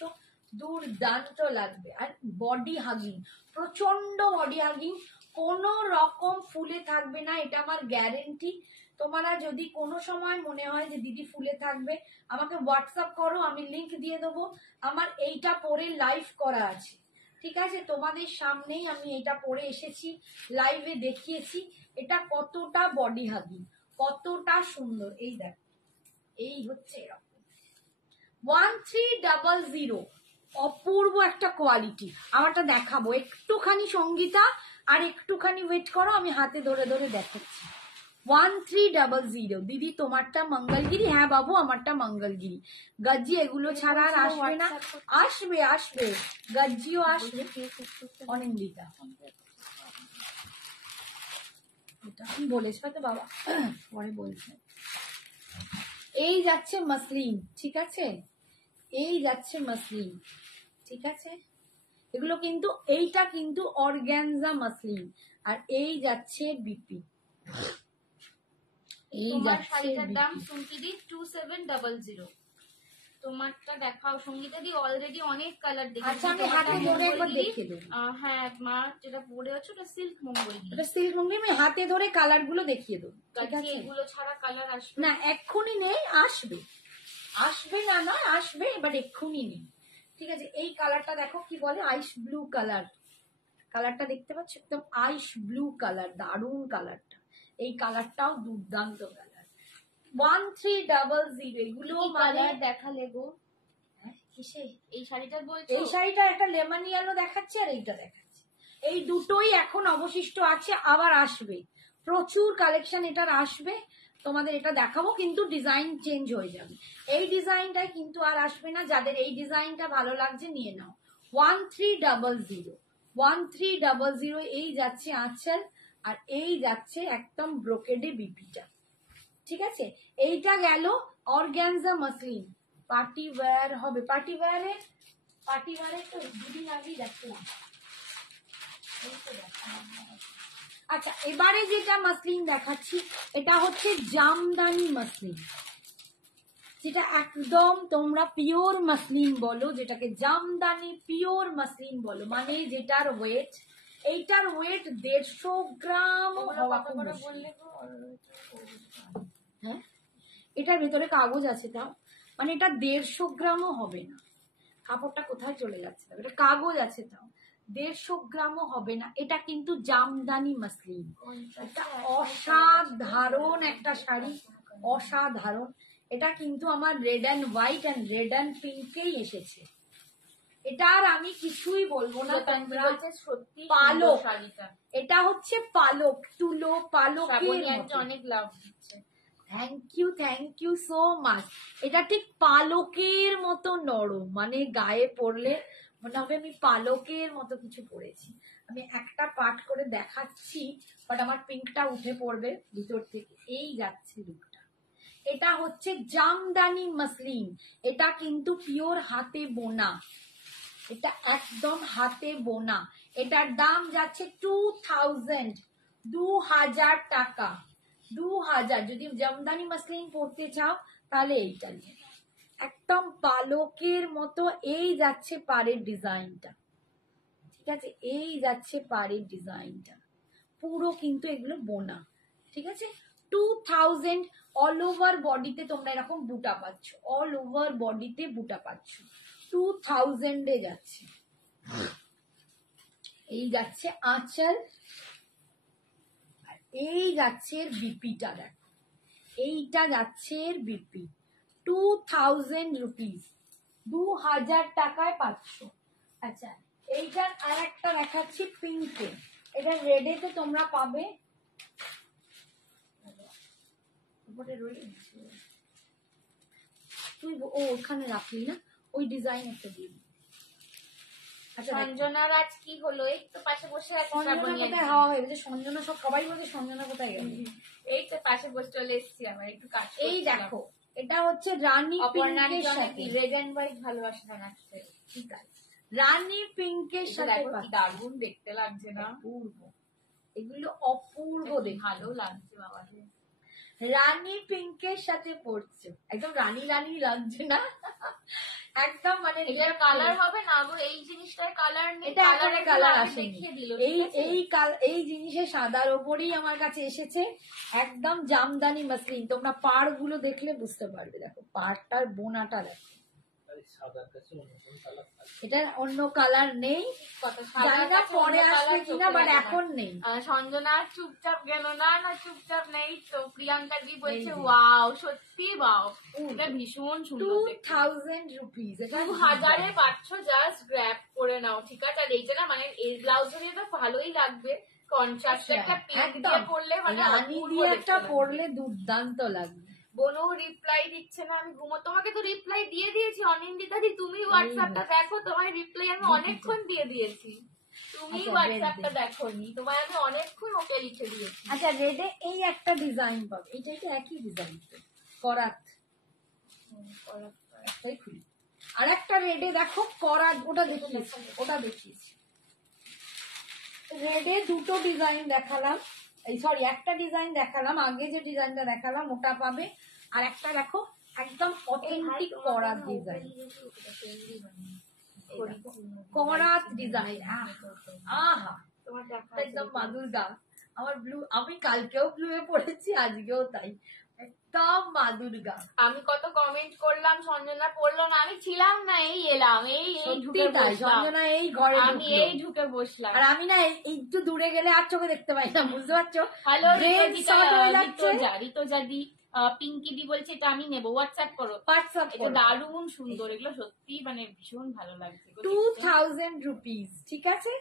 দুর্দান্ত লাগবে। আর বডি হাগিং, প্রচন্ড বডি হাগিং, কোনো রকম ফুলে থাকবে না, এটা আমার গ্যারেন্টি। তোমরা যদি কোনো সময় মনে হয় যে দিদি ফুলে থাকবে, আমাকে হোয়াটসঅ্যাপ করো, আমি লিংক দিয়ে দেবো। আমার এইটা পরে লাইভ করা আছে, ঠিক আছে, তোমাদের সামনেই আমি এটা পরে এসেছি, লাইভে দেখিয়েছি এটা কতটা বডি হাগিং, কতটা সুন্দর। এই দেখ, এই হচ্ছে এরকম 1300, অপূর্ব একটা কোয়ালিটি। আমারটা দেখাবো একটুখানি সঙ্গীতা, আর একটুখানি ওয়েট করো, আমি হাতে ধরে ধরে দেখাচ্ছি। 1300। দিদি তোমারটা মঙ্গলগিরি? হ্যাঁ বাবু আমারটা মঙ্গলগিরি। গজ্জি এগুলো ছাড়া আর আসবে না। আসবে আসবে, গজ্জিও আসবে। অনিন্দিতা আমি বলেছি তো বাবা, পরে বলছে। এই যাচ্ছে মসলিন, ঠিক আছে, এই যাচ্ছে মসলিন, ঠিক আছে। এগুলো কিন্তু, এইটা কিন্তু অর্গানজা মসলিন, আর এই যাচ্ছে বিপি, এই তোমার যাচ্ছে শাড়িটার দাম বিপি। সঙ্গীতি 2700। তোমারটা দেখাও সঙ্গীতা দি, অলরেডি অনেক কালার দেখেছি। আচ্ছা আমি হাতে ধরে একবার দেখিয়ে দেবো। হ্যাঁ মা যেটা পরে আছে ওটা সিল্ক মঙ্গলগিরি। এটা সিল্ক মঙ্গি, আমি হাতে ধরে কালার গুলো দেখিয়ে দেবো, ঠিক গাছি আছে। এগুলো ছাড়া কালার আসবে না এক্ষুনি নেই, আসবে, আসবে না নয়, আসবে, এবার এক্ষুনি নেই, ঠিক আছে। এই কালারটা দেখো কি বলে, আইস ব্লু কালার, কালারটা দেখতে পাচ্ছ, একদম আইস ব্লু কালার, দারুণ কালারটা। এই কালারটাও দুর্দান্ত কালার। 1300 এগুলো মানে দেখালে গো। কিসে? এই শাড়িটা বলছো? এই শাড়িটা একটা লেমন ইয়েলো দেখাচ্ছি, আর এইটা দেখাচ্ছি। এই দুটোই এখন অবশিষ্ট আছে, আবার আসবে, প্রচুর কালেকশন এটার আসবে, তোমাদের এটা দেখাবো, কিন্তু ডিজাইন চেঞ্জ হয়ে যাবে। এই ডিজাইনটাই কিন্তু আর আসবে না, যাদের এই ডিজাইনটা ভালো লাগছে নিয়ে নাও। 1300, 1300 এই যাচ্ছে আঁচল, আর এই যাচ্ছে একদম ব্রোকেডে বিপিটা, ঠিক আছে। এইটা গেল অর্গানজা মসলিন, পার্টি ওয়্যার হবে, পার্টি ওয়্যারে তো দুদিন আগেই দেখলাম। আচ্ছা এবারে যেটা মসলিন দেখাচ্ছি, এটা হচ্ছে জামদানি মসলিন, যেটা একদম তোমরা পিওর মসলিন বলো, যেটাকে জামদানি পিওর মসলিন বলো, মানে যেটার ওয়েট, এইটার ওয়েট 150 গ্রাম হওয়া খুব মুশকিল। হ্যাঁ এটার ভেতরে কাগজ আছে, তাও মানে এটা 150 গ্রামও হবে না। কাপড়টা কোথায় চলে যাচ্ছে, এটা কাগজ আছে, তাও 150 গ্রামও হবে না। এটা কিন্তু জামদানি মসলিন, এটা অসাধারণ একটা শাড়ি, অসাধারণ। এটা কিন্তু আমার red and white and red and পিঙ্কেই এসেছে। এটা আর আমি কিছুই বলবো না, তোমরা সত্যি পালক, শাড়িটা এটা হচ্ছে পালক, তুলো পালকের মতো। অনেক লাভ দিচ্ছে। Thank you so much. এটা ঠিক পালকের মতো নরম, মানে গায়ে পরলে মনে হবে আমি পালকের মতো কিছু পরেছি। আমি একটা পার্ট করে দেখাচ্ছি, বাট আমার পিঙ্কটা উঠে পড়বে ভিতর থেকে। এই যাচ্ছে লুকটা, এটা হচ্ছে জামদানি মসলিন, এটা কিন্তু পিওর হাতে বোনা, এটা একদম হাতে বোনা। এটার দাম যাচ্ছে 2000 টাকা, 2000। যদি জামদানি মসলিন পরতে চাও তাহলে এইটা নিয়ে নাও। একদম পালকের মতো এই যাচ্ছে পাড়ের ডিজাইনটা, ঠিক আছে, এই যাচ্ছে পাড়ের ডিজাইনটা, পুরো কিন্তু এগুলো বোনা, ঠিক আছে। 2000, অল ওভার বডিতে তোমরা এরকম বুটা পাচ্ছ, অল ওভার বডিতে বুটা পাচ্ছ, 2000 এ যাচ্ছে। এই যাচ্ছে আঁচল, এই যাচ্ছে বিপিটা, দেখো এইটা যাচ্ছে বিপি, 2000 রুপিস, 2000 টাকায় পাচ্ছ। আচ্ছা এইটার আর একটা দেখাচ্ছি পিঙ্কে, এটা রেডে তো তোমরা পাবে, তুই ওখানে রাখলি না, ওই ডিজাইন একটা দিয়ে। আচ্ছা সঞ্জনার আজ কি হলো? এই তো পাশে বসে আছে। সঞ্জনা কোথায় হাওয়া হয়ে গেছে, সঞ্জনা সব সবাই বলছে সঞ্জনা কোথায় গেল। এই তো পাশে বসে চলে এসেছি, আমার একটু কাজ। এই দেখো এটা হচ্ছে রানী পিঙ্কের সাথে, রেড এন্ড হোয়াইট ভালোবাসা দেখাচ্ছে, ঠিক আছে, রানী পিঙ্কের সাথে দারুণ দেখতে লাগছে না? অপূর্ব, এগুলো অপূর্ব দেখতে, ভালো লাগছে বাবা। রানী পিঙ্কের সাথে পড়ছো, একদম রানী রানী লাগছে না? একদম মানে এটার কালার হবে না, আবার এই জিনিসটার কালার নেই, এটা এখানে কালার আসেনি। দেখিয়ে দিল। এই জিনিসের সাদার ওপরেই আমার কাছে এসেছে, একদম জামদানি মসলিন। তোমরা পাড় গুলো দেখলে বুঝতে পারবে, দেখো পাড়টার বোনাটা দেখো, এটা অন্য কালার নেই, জানি না পরে আসবে কিনা, বাট এখন নেই। সঞ্জনা চুপচাপ গেল না, না চুপচাপ নেই তো। প্রিয়াঙ্কা জি বলছে ওয়াও, সত্যি ওয়াও, এটা ভীষণ সুন্দর। 2000 রুপিস, এটা 2000 পাচ্ছ, জাস্ট গ্র্যাব করে নাও, ঠিক আছে। আর এইটা না মানে এই ব্লাউজ তো ভালোই লাগবে, কন্ট্রাস্ট একটা পিঙ্ক দিয়ে পরলে মানে রানী অপূর্ব দিয়ে দেখতে একটা লাগবে। পরলে দুর্দান্ত লাগবে। বনু রিপ্লাই দিচ্ছে না, আমি তোমাকে তো রিপ্লাই দিয়ে দিয়েছি অনিন্দিতা দি, তুমি হোয়াটসঅ্যাপটা দেখো, তোমার রিপ্লাই আমি অনেকক্ষণ দিয়ে দিয়েছি, তুমি আচ্ছা, হোয়াটসঅ্যাপটা red দেখোনি, তোমায় আমি অনেকক্ষণ ওকে লিখে দিয়েছি। আচ্ছা, রেডে এই একটা ডিজাইন পাবে, এইটা তো একই ডিজাইন করাত, একটাই খুলি। আর একটা রেডে দেখো করাত, ওটা দেখিয়েছি। রেডে দুটো ডিজাইন দেখালাম, এই সরি একটা ডিজাইন দেখালাম, আগে যে ডিজাইনটা দেখালাম ওটা পাবে। আর একটা দেখো একদম অথেন্টিক করাত ডিজাইন, করাত ডিজাইন, আহা তোমার দেখা একদম মা দুর্গা। আমার ব্লু, আমি কালকেও ব্লু এ পড়েছি, আজকেও তাই, একদম মা দুর্গা। আমি কত কমেন্ট করলাম, সঞ্জনা পড়লো না, আমি ছিলাম না, এই এলাম, এই ঢুকে বসলাম, সঞ্জনা এই ঘরে আমি এই ঢুকে বসলাম। আর আমি না একটু দূরে গেলে আর চোখে দেখতে পাই না, বুঝতে পারছো? হ্যালো যাচ্ছে রিতোজাদি, পিঙ্কি দি বলছে এটা আমি নেবো, হোয়াটসঅ্যাপ করো। হোয়াটসঅ্যাপ এটা দারুণ সুন্দর, এগুলো সত্যি মানে ভীষণ ভালো লাগছে। 2000 রুপিস, ঠিক আছে?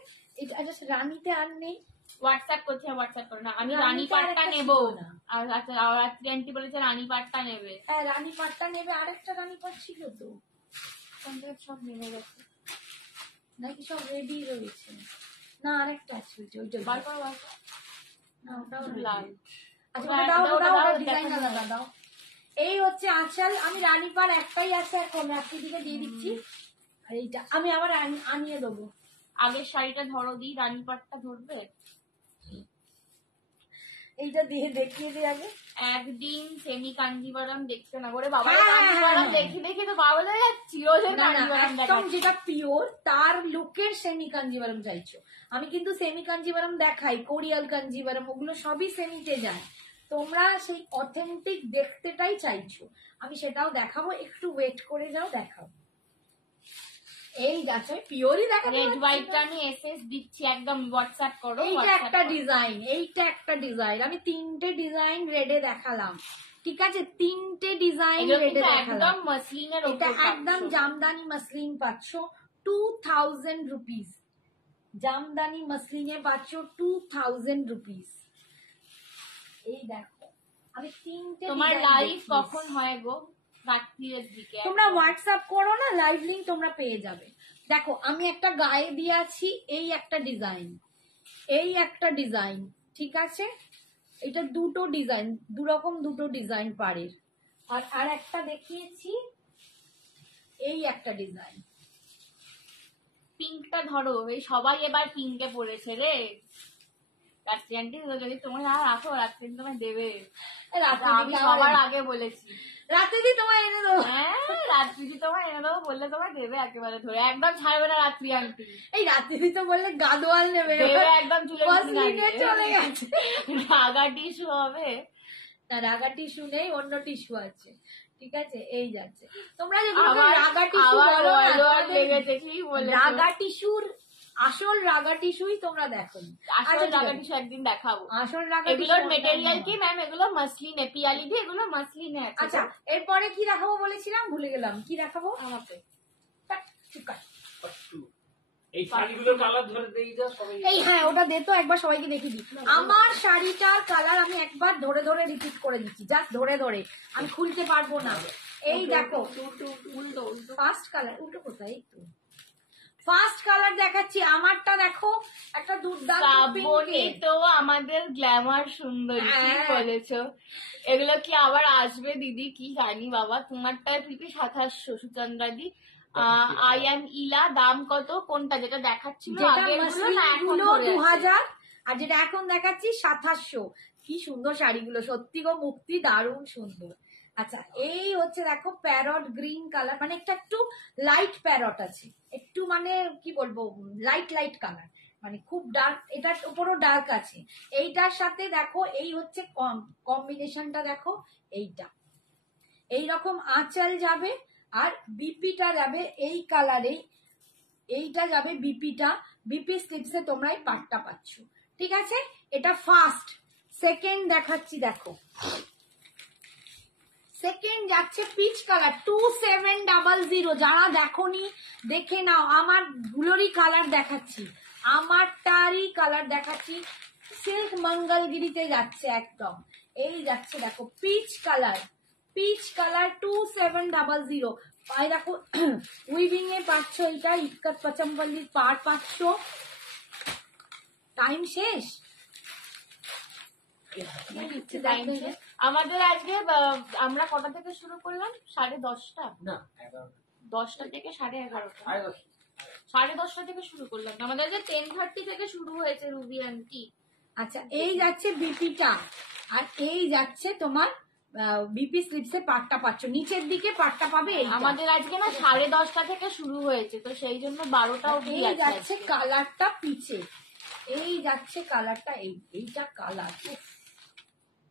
এটা আচ্ছা রানীতে আর নেই, হোয়াটসঅ্যাপ করছে, হোয়াটসঅ্যাপ করো না, আমি রানী রানী পাটটা পাটটা নেবো। ছিল না। আর আচ্ছা রাত্রি আন্টি বলেছে রানী পাটটা নেবে। হ্যাঁ রানী পাটটা নেবে, আরেকটা রানী পাট ছিল তো, সব নেমে গেছে, নাকি সব রেডি রয়েছে? না আরেকটা আছে, ওইটা বার করো, বার করো। না ওটাও লাল। আচ্ছা ওটা দাও দাও, দাও, দাও, ডিজাইন দেখো, আলাদা দাও। এই হচ্ছে আঁচল, আমি রানী পাড় একটাই আছে এখন, রাত্রি দিকে দিয়ে দিচ্ছি। আর এইটা আমি আবার আনিয়ে দেবো। আগের শাড়িটা ধরো দি, রানী পাটটা ধরবে। এইটা দিয়ে দেখিয়ে দিই আগে। একদিন সেমি কাঞ্জিভারাম দেখতে না করে বাবা, হ্যাঁ, কাঞ্জিভারাম হ্যাঁ। দেখে দেখে তো বাবা বলে চির যে না না, কাঞ্জিভারাম একদম দেখা। যেটা পিওর তার লুকের সেমি কাঞ্জিভারম চাইছো। আমি কিন্তু সেমি কাঞ্জিভারম দেখাই, কোরিয়াল কাঞ্জিভারম, ওগুলো সবই সেমিতে যায়। তোমরা সেই অথেন্টিক দেখতেটাই চাইছো, আমি সেটাও দেখাবো, একটু ওয়েট করে যাও, দেখাবো। এই গাছে পিওরই দেখাতে রেড পারছি হোয়াইটটা না। আমি এসএস দিচ্ছি, একদম হোয়াটসঅ্যাপ করো। এইটা WhatsApp একটা করো। ডিজাইন, এইটা একটা ডিজাইন, আমি 3টে ডিজাইন রেডে দেখালাম, ঠিক আছে? 3টে ডিজাইন এগুলো রেডে কিন্তু দেখালাম। একদম মসলিনের এটা উপর একদম জামদানি মসলিন পাচ্ছ 2000 রুপিস, জামদানি মসলিনে পাচ্ছ 2000 রুপিস। এই দেখো আমি 3টে তোমার ডিজাইন লাইভ দেখিয়েছি। কখন হয় গো? রাত্রির দিকে। তোমরা হোয়াটসঅ্যাপ করো না, লাইভ লিংক তোমরা পেয়ে যাবে। দেখো আমি একটা গায়ে দিয়ে আছি, এই একটা ডিজাইন, এই একটা ডিজাইন, ঠিক আছে? এটা দুটো ডিজাইন, দুরকম দুটো ডিজাইন পাড়ের। আর একটা দেখিয়েছি, এই একটা ডিজাইন। পিঙ্কটা ধরো, এই সবাই এবার পিঙ্কে পড়েছে রে। রাত্রি আন্টি যদি তোমার আর রাখো, রাত্রি তোমায় দেবে। আমি সবার আগে বলেছি, রাতে দিয়ে তোমায় এনে দেবো। হ্যাঁ রাত্রি তোমায় এনে দেবো, বললে তোমায় দেবে একেবারে ধরে, একদম ছাড়বে না রাত্রি আন্টি। এই রাতে দিতে বললে গাদোয়াল নেবে, দেবে একদম চুলে মসলিনে চলে গেছে। রাগা টিস্যু হবে না রাগা টিস্যু নেই, অন্য টিস্যু আছে, ঠিক আছে? এই যাচ্ছে। তোমরা যেগুলো আবার রাগা টিস্যু আবার বলো না, ওয়াল তোমাদের লেগেছে, কি বলে রাগা টিস্যুর আসল রাগা টিস্যুই তোমরা দেখো। আসলে রাগা টিস্যু একদিন দেখাবো। আসল রাগা এগুলোর টিস্যু মেটেরিয়াল কি ম্যাম? এগুলো মাসলিনে, পিয়ালি দিয়ে এগুলো মাসলিনে আছে। আচ্ছা এরপরে কি দেখাবো বলেছিলাম, ভুলে গেলাম, কি দেখাবো? আমাকে এই শাড়িগুলোর কালার ধরে দেই যা সবাই। এই হ্যাঁ ওটা দে তো, একবার সবাইকে দেখিয়ে দিই। আমার শাড়িটার কালার আমি একবার ধরে ধরে রিপিট করে দিচ্ছি, জাস্ট ধরে ধরে, আমি খুলতে পারবো না। এই দেখো ফার্স্ট কালার, উল্টো কোথায়, এই তো ফার্স্ট কালার দেখাচ্ছি, আমারটা দেখো একটা দুর্দান্ত শ্রাবণী pink এ। তো আমাদের গ্ল্যামার সুন্দরী, কি হ্যাঁ। বলেছো? এগুলো কি আবার আসবে দিদি? কি জানি বাবা। তোমারটায় পিপি 2700 সুচন্দ্রাদি। আই এম ইলা, দাম কত? কোনটা যেটা দেখাচ্ছিল যেটা আগের গুলো না এখন মসলিনগুলো ধরে আছে? 2000, আর যেটা এখন দেখাচ্ছি 2700। কি সুন্দর শাড়িগুলো, সত্যি গো মুক্তি, দারুণ সুন্দর। আচ্ছা এই হচ্ছে দেখো প্যারট গ্রিন কালার, মানে একটা একটু লাইট প্যারট আছে, একটু মানে কি বলবো লাইট লাইট কালার, মানে খুব ডার্ক, এটার উপরও ডার্ক আছে। এইটার সাথে দেখো এই হচ্ছে কম্বিনেশনটা, দেখো এইটা এইরকম আঁচল যাবে, আর বিপিটা যাবে এই কালারে, এইটা যাবে বিপিটা, বিপি স্লিপসে তোমরা এই পাটটা পাচ্ছ, ঠিক আছে? এটা ফার্স্ট। সেকেন্ড দেখাচ্ছি, দেখো সেকেন্ড যাচ্ছে পিচ কালার 2700। যারা দেখোনি দেখে নাও, আমার গুলোরই কালার দেখাচ্ছি, আমারটারই কালার দেখাচ্ছি সিল্ক মঙ্গলগিরিতে যাচ্ছে একদম। এই যাচ্ছে দেখো পিচ কালার, পিচ কালার 2700। পায়ে দেখো উইভিং এ পাচ্ছ, এটা ইক্কত পচমপল্লির পার পাচ্ছ। টাইম শেষ। আমাদের আজকে আমরা কটা থেকে শুরু করলাম? 10:30। না 11 10টা থেকে 11:30। 10:30 10:30 থেকে শুরু করলাম। আমাদের যে 10:30 থেকে শুরু হয়েছে রুবি আন্টি। আচ্ছা এই যাচ্ছে বিপিটা, আর এই যাচ্ছে তোমার বিপি স্লিপসে পাটটা পাচ্ছ, নিচের দিকে পাটটা পাবে এইটা। আমাদের আজকে না 10:30 থেকে শুরু হয়েছে, তো সেই জন্য 12টা অবধি এই আছে যাচ্ছে আজকে। কালারটা পিছে, এই যাচ্ছে কালারটা, এইটা কালার।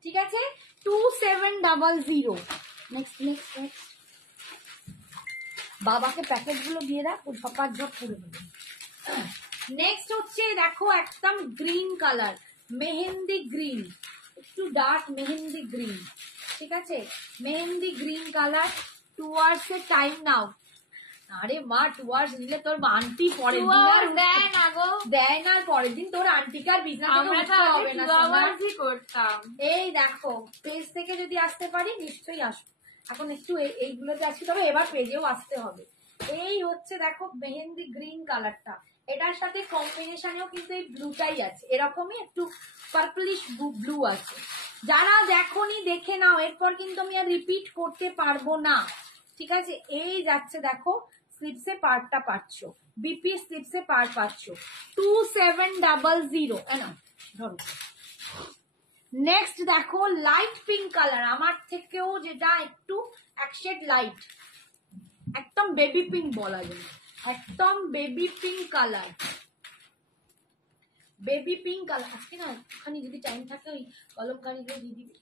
ঠিক আছে 2700। Next next next. বাবাকে প্যাকেট গুলো দিয়ে রাখ, ও ঝপার ঝপ করে দেবে। নেক্সট হচ্ছে দেখো একদম গ্রিন কালার, মেহেন্দি গ্রিন, একটু ডার্ক মেহেন্দি গ্রিন। ঠিক আছে মেহেন্দি গ্রিন কালার। 2 hours এর টাইম নাও। আরে মা 2 hours নিলে তোর আন্টি পরের দিন আর দেয় না গো, দেয় না, পরের দিন তোর আন্টিকে আর বিছনা থেকে আমরা তো উঠতে হবে না। 2 সোনা। hours করতাম। এই দেখো পেজ থেকে যদি আসতে পারি নিশ্চয়ই আসবো। এখন একটু এইগুলোতে আসি, তবে এবার পেজেও আসতে হবে। এই হচ্ছে দেখো মেহেন্দি গ্রিন কালারটা, এটার সাথে কম্বিনেশনেও কিন্তু এই ব্লুটাই আছে, এরকমই একটু পার্পলিশ ব্লু আছে। যারা দেখোনি দেখে নাও, এরপর কিন্তু আমি আর রিপিট করতে পারবো না। ঠিক আছে এই যাচ্ছে দেখো স্লিপসে পার্টটা পাচ্ছ, বিপি স্লিপসে পার্ট পাচ্ছ 2700। না ধরো নেক্সট দেখো লাইট পিঙ্ক কালার, আমার থেকেও যেটা একটু এক শেড লাইট, একদম বেবি পিঙ্ক বলা যায়, একদম baby pink colour, baby pink colour. আজকে না একটুখানি যদি টাইম থাকে ওই কলমকারিগুলো দিয়ে দিবি।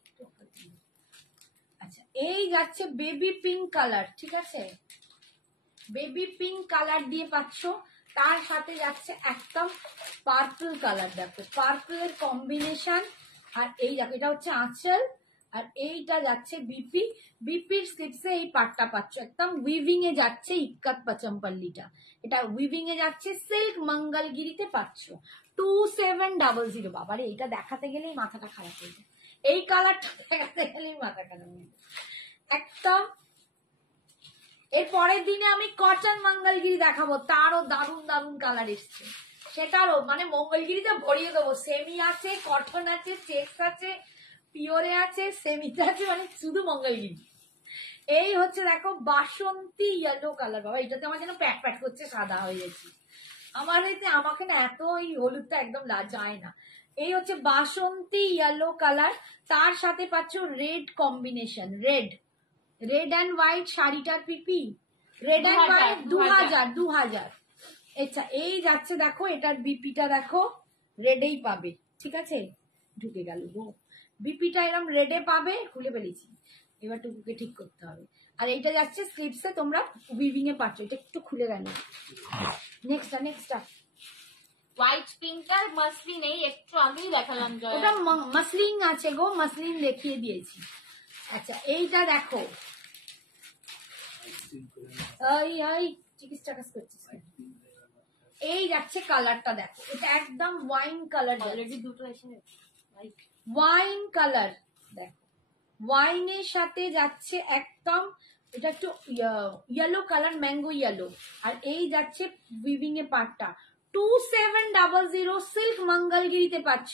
আচ্ছা এই যাচ্ছে বেবি পিঙ্ক কালার। ঠিক আছে বেবি পিঙ্ক কালার দিয়ে পাচ্ছ, তার সাথে যাচ্ছে একদম পার্পল কালার। দেখো পার্পলের কম্বিনেশন, আর এই দেখো এটা হচ্ছে আঁচল, আর এইটা যাচ্ছে বিপি, বিপির স্লিপসে এই পাটটা পাচ্ছ, একদম উইভিং এ যাচ্ছে ইক্কত পচমপল্লিটা, এটা উইভিং এ যাচ্ছে সিল্ক মঙ্গলগিরিতে পাচ্ছ 2700। বাবারে এইটা দেখাতে গেলেই মাথাটা খারাপ হয়ে যায়, এই কালারটা দেখাতে গেলেই মাথা খারাপ হয়ে যায় একদম। এর পরের দিনে আমি কটন মঙ্গলগিরি দেখাবো, তারও দারুণ দারুণ কালার এসছে, সেটারও মানে মঙ্গলগিরিতে ভরিয়ে দেবো। সেমি আছে, কটন আছে, চেক্স আছে, পিওরে আছে, সেমিতে আছে, মানে শুধু মঙ্গলগিরি। এই হচ্ছে দেখো বাসন্তী ইয়েলো কালার। বাবা এটাতে আমার যেন প্যাট প্যাট করছে, সাদা হয়ে গেছি আমার। এতে আমাকে না এত ওই হলুদটা একদম যায় না। এই হচ্ছে বাসন্তী ইয়েলো কালার, তার সাথে পাচ্ছ red combination, red red and white শাড়িটার পিপি, রেড অ্যান্ড হোয়াইট 2000। আচ্ছা এই যাচ্ছে দেখো এটার বিপিটা দেখো রেডেই পাবে। ঠিক আছে ঢুকে গেল গো, বিপিটা এরকম রেডে পাবে, খুলে ফেলেছি, এবার টুকুকে ঠিক করতে হবে। আর এইটা যাচ্ছে স্লিপসে, তোমরা উইভিং এ পাচ্ছ, এটা একটু খুলে গেল। নেক্সট নেক্সট হোয়াইট পিঙ্কটার মাসলি নেই, একটু আগেই দেখালাম। ওটা মাসলিন আছে গো, মাসলিন দেখিয়ে দিয়েছি। আচ্ছা এইটা দেখো, এই চিকিৎসা কাজ করছিস, এই যাচ্ছে কালারটা দেখো, এটা একদম ওয়াইন কালার, অলরেডি দুটো এসে ওয়াইন কালার দেখো, ওয়াইনের সাথে যাচ্ছে একদম, এটা একটু ইয়েলো কালার, ম্যাঙ্গো ইয়েলো, আর এই যাচ্ছে উইভিং এ পাটটা 2700। সিল্ক মঙ্গলগিরিতে পাচ্ছ,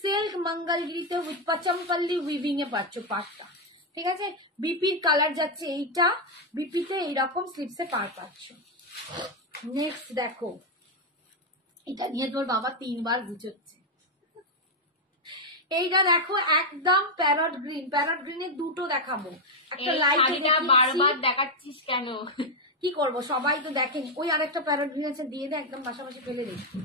সিল্ক মঙ্গলগিরিতে উইথ পচমপল্লি উইভিং এ পাচ্ছ পাটটা। ঠিক আছে বিপির কালার যাচ্ছে এইটা, বিপিতে এইরকম স্লিপসে পার পাচ্ছ। নেক্সট দেখো এটা নিয়ে তোর বাবা 3 বার গুছোচ্ছে। এইটা দেখো একদম প্যারট গ্রিন, প্যারট গ্রিনের দুটো দেখাবো, একটা লাইট বারবার দেখাচ্ছিস কেন? কি করব সবাই তো দেখেনি। ওই আরেকটা প্যারট গ্রিন আছে, দিয়ে দে একদম পাশাপাশি ফেলে দেখি,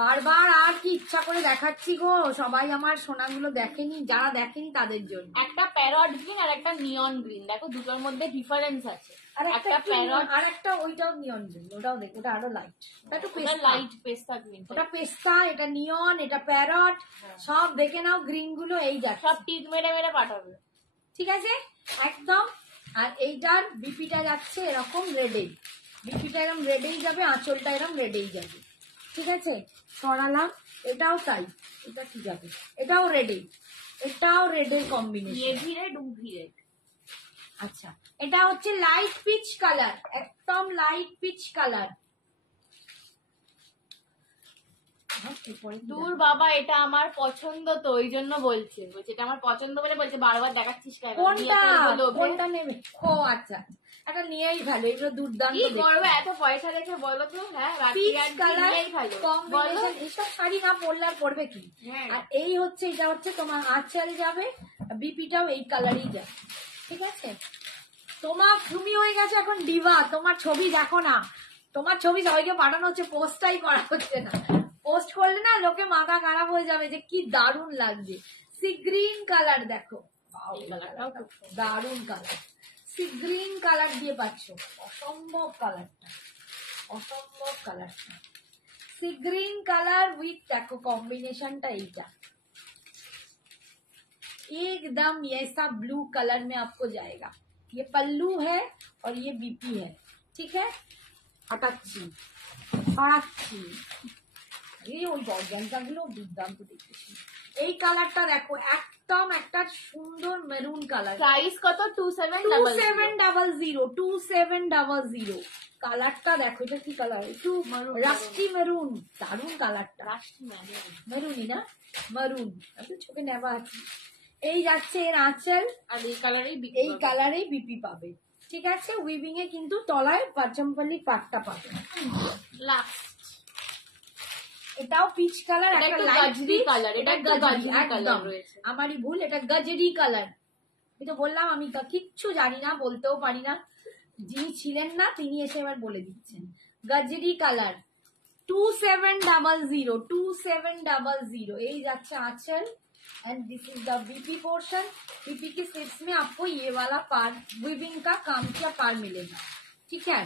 বারবার আর কি ইচ্ছা করে দেখাচ্ছি গো, সবাই আমার সোনাগুলো দেখেনি, যারা দেখেনি তাদের জন্য। একটা প্যারট গ্রিন আর একটা নিয়ন গ্রিন, দেখো দুটোর মধ্যে ডিফারেন্স আছে। আর একটা প্যারট আর একটা ওইটাও নিয়ন গ্রিন, ওটাও দেখ, ওটা আরো লাইট, ওটা একটু পেস্তা, লাইট পেস্তা গ্রিন, ওটা পেস্তা, এটা নিয়ন, এটা প্যারট, সব দেখে নাও গ্রিন গুলো এই যাচ্ছে, সব টিক মেরে মেরে পাঠাবে। ঠিক আছে একদম। আর এইটার বিপিটা যাচ্ছে এরকম রেডে, বিপিটা এরকম রেডেই যাবে, আঁচলটা এরকম রেডেই যাবে। ঠিক আছে সরালাম। এটাও তাই, এটা ঠিক আছে, এটাও রেডে, এটাও রেডের কম্বিনেশন। নেভি রেড, উভি রেড। আচ্ছা, এটা হচ্ছে লাইট পিচ কালার, একদম লাইট পিচ কালার। দূর বাবা, এটা আমার পছন্দ তো, ওই জন্য বলছে এটা আমার পছন্দ বলে বলছে, বারবার দেখাচ্ছিস কেন? কোনটা নিয়ে ফেলবো লোভে। কোনটা নেবে? ও আচ্ছা, এটা নিয়েই ভালো, এগুলো দুর্দান্ত কি দেখতে। করবো এত পয়সা দেখে বলো তো? হ্যাঁ, পিচ রাত্রি কালার নিয়েই ভালো বলো। কম্বিনেশন, এসব শাড়ি না পরলে আর পরবে কি? হ্যাঁ। আর এই হচ্ছে, এটা হচ্ছে তোমার আঁচল যাবে, বিপিটাও এই কালারই যাবে, ঠিক আছে? তুমি হয়ে গেছে এখন ডিভা, তোমার ছবি দেখো না, তোমার ছবি সবাইকে পাঠানো হচ্ছে, পোস্টটাই করা হচ্ছে না। পোস্ট করলে না লোকে মাথা খারাপ হয়ে যাবে যে কি দারুণ লাগছে। সি গ্রিন কালার দেখো, এই কালারটাও খুব সুন্দর। দারুণ কালার, সি গ্রিন কালার দিয়ে পাচ্ছ, অসম্ভব কালারটা, অসম্ভব কালারটা। सी ग्रीन कलर विथ देखो कॉम्बिनेशनটা এইটা, एकदम ऐसा ब्लू कलर में आपको जाएगा। ये पल्लू है और ये बीपी है, ठीक है? हटाচ্ছি সরাচ্ছি, এই ওই অর্গানজাগুলো দুর্দান্ত দেখতেছি। এই কালারটা দেখো, একদম একটা সুন্দর মেরুন কালার। প্রাইস কত? 2700। 2700 কালারটা দেখো, এটা কি কালার? একটু Maroon রাস্টি মেরুন, দারুন কালারটা, রাষ্ট্র ম্যানুয়াল। মেরুনই না, মেরুন, একটু চোখে নেওয়া আছে। এই যাচ্ছে এর আঁচল, আর এই কালারেই এই কালারেই বিপি পাবে, ঠিক আছে? উইভিং এ কিন্তু তলায় পাচমপল্লি পাটটা পাবে। লাস্ট, এটাও পিচ কালার, এটা একটা একটু লাইট গাজরি কালার, এটা একটু গাজরি কালার একদম রয়েছে। আমারই ভুল, এটা গাজরি কালার। আমি তো বললাম আমি তো কিচ্ছু জানি না, বলতেও পারি না, যিনি ছিলেন না তিনি এসে এবার বলে দিচ্ছেন। গাজরি কালার 2700 এই যাচ্ছে aanchal and this is the BP portion. BP के स्लीव्स में आपको ये वाला पार वीविंग का काम किया पार मिलेगा, ठीक है?